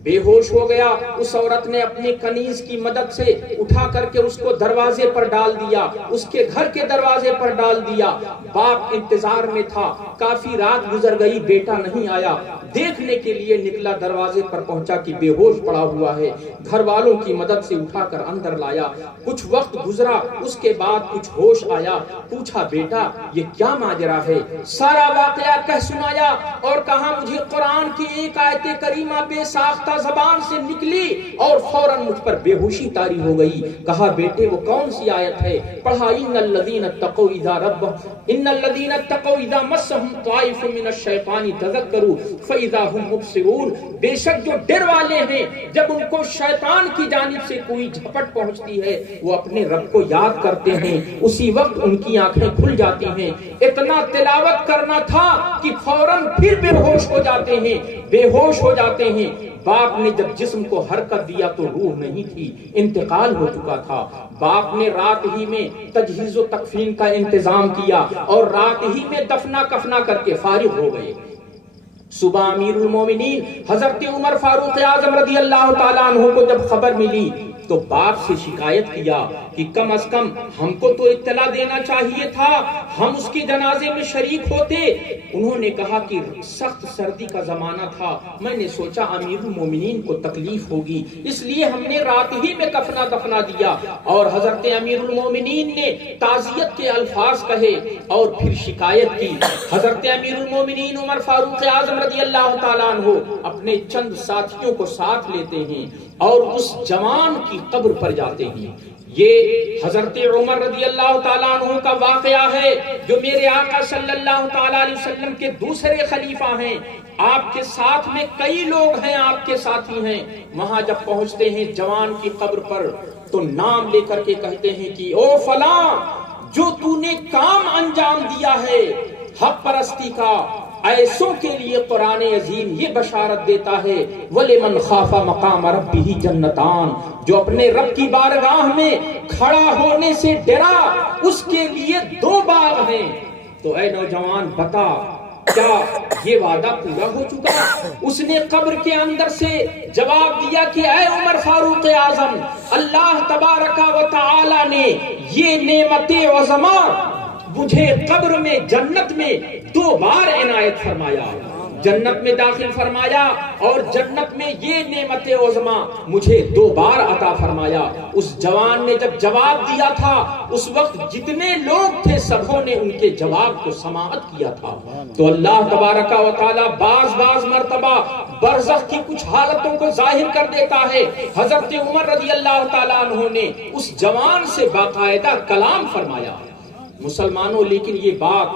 بے ہوش ہو گیا۔ اس عورت نے اپنے کنیز کی مدد سے اٹھا کر کے اس کو دروازے پر ڈال دیا، اس کے گھر کے دروازے پر ڈال دیا۔ باپ انتظار میں تھا، کافی رات گزر گئی، بیٹا نہیں آیا، دیکھنے کے لیے نکلا، دروازے پر پہنچا کہ بے ہوش پڑا ہوا ہے، گھر والوں کی مدد سے اٹھا کر اندر لایا۔ کچھ وقت گزرا، اس کے بعد کچھ ہوش آیا، پوچھا بیٹا یہ کیا ماجرا ہے؟ سارا واقعہ کہہ سنایا اور کہا مجھے قرآن کی ایک آیت کریمہ بے ساختہ زبان سے نکلی اور فوراً مجھ پر بے ہوشی طاری ہو گئی۔ کہا بیٹے وہ کون سی آیت ہے؟ پڑھا ان الذین اتقوا اذا مسهم طائف من الشیطان تذکروا فاذا هم مبصرون، بے شک جو ڈر والے ہیں جب ان کو شیطان کی جانب سے کوئی جھپٹ پہنچتی ہے وہ اپنے رب کو یاد کرتے ہیں، اسی وقت ان کی آنکھیں کھل جاتی ہیں۔ اتنا تلاوت کرنا تھا کہ فوراً پھر بے ہوش ہو جاتے ہیں، بے ہوش ہو جاتے ہیں۔ باپ نے جب جسم کو حرکت دیا تو روح نہیں تھی، انتقال ہو چکا تھا۔ باپ نے رات ہی میں تجہیز و تکفین کا انتظام کیا اور رات ہی میں دفنا کفنا کر کے فارغ ہو گئے۔ صبح امیر المومنین حضرت عمر فاروق اعظم رضی اللہ تعالیٰ عنہ کو جب خبر ملی تو باپ سے شکایت کیا کہ کم از کم ہم کو تو اطلاع دینا چاہیے تھا، ہم اس کے جنازے میں شریک ہوتے۔ انہوں نے کہا کہ سخت سردی کا زمانہ تھا، میں نے سوچا امیر المومنین کو تکلیف ہوگی، اس لیے ہم نے رات ہی میں کفنا دفنا دیا۔ اور حضرت امیر المومنین نے تعزیت کے الفاظ کہے اور پھر شکایت کی۔ حضرت امیر المومنین عمر فاروق اعظم رضی اللہ تعالیٰ عنہ اپنے چند ساتھیوں کو ساتھ لیتے ہیں اور اس جوان کی قبر پر جاتے ہیں۔ یہ حضرت عمر رضی اللہ تعالیٰ عنہ کا واقعہ ہے جو میرے آقا صلی اللہ تعالیٰ علیہ وسلم کے دوسرے خلیفہ ہیں۔ آپ کے ساتھ میں کئی لوگ ہیں، آپ کے ساتھی ہیں۔ وہاں جب پہنچتے ہیں جوان کی قبر پر تو نام لے کر کے کہتے ہیں کہ او فلاں، جو تو نے کام انجام دیا ہے حق پرستی کا، ایسوں کے لیے قرآن عظیم یہ بشارت دیتا ہے وَلِمَنْ خَافَ مَقَامَ رَبِّهِ جَنَّتَانِ، جو اپنے رب کی بارگاہ میں کھڑا ہونے سے ڈرا اس کے لیے 2 باغ ہیں۔ تو اے نوجوان بتا کیا یہ وعدہ پورا ہو چکا؟ اس نے قبر کے اندر سے جواب دیا کہ اے عمر فاروق اعظم، اللہ تبارک و تعالی نے یہ نعمت عظما مجھے قبر میں جنت میں 2 بار عنایت فرمایا، جنت میں داخل فرمایا اور جنت میں یہ نعمت عظما مجھے 2 بار عطا فرمایا۔ اس جوان نے جب جواب دیا تھا اس وقت جتنے لوگ تھے سبوں نے ان کے جواب کو سماعت کیا تھا۔ تو اللہ تبارک و تعالی بعض مرتبہ برزخ کی کچھ حالتوں کو ظاہر کر دیتا ہے۔ حضرت عمر رضی اللہ تعالیٰ عنہ نے اس جوان سے باقاعدہ کلام فرمایا۔ مسلمانوں لیکن یہ بات،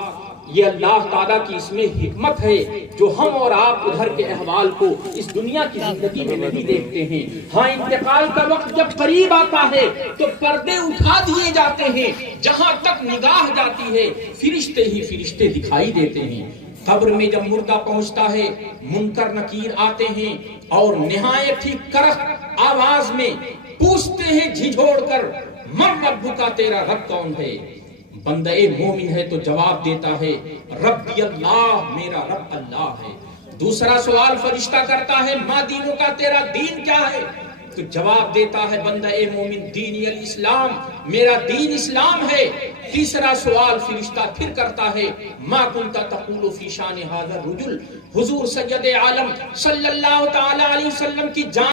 یہ اللہ تعالیٰ کی اس میں حکمت ہے جو ہم اور آپ ادھر کے احوال کو اس دنیا کی زندگی میں نہیں دیکھتے ہیں۔ ہاں انتقال کا وقت جب قریب آتا ہے تو پردے اٹھا دیے جاتے ہیں، جہاں تک نگاہ جاتی ہے فرشتے ہی فرشتے دکھائی دیتے ہیں۔ قبر میں جب مردہ پہنچتا ہے منکر نکیر آتے ہیں اور نہایت ہی کرخت آواز میں پوچھتے ہیں جھنجھوڑ کر من ربک، تیرا رب کون ہے؟ بندہ مومن ہے تو جواب دیتا ہے ربی اللہ، میرا رب اللہ ہے۔ دوسرا سوال فرشتہ کرتا ہے ما دینوں کا، تیرا دین کیا ہے؟ تو جواب دیتا ہے بندہ مومن دینی الاسلام، میرا دین اسلام ہے۔ تیسرا سوال فرشتہ پھر کرتا ہے ما کنت تقول فی شان ھذا الرجل، حضور سید عالم صلی اللہ تعالی علیہ وسلم کی جان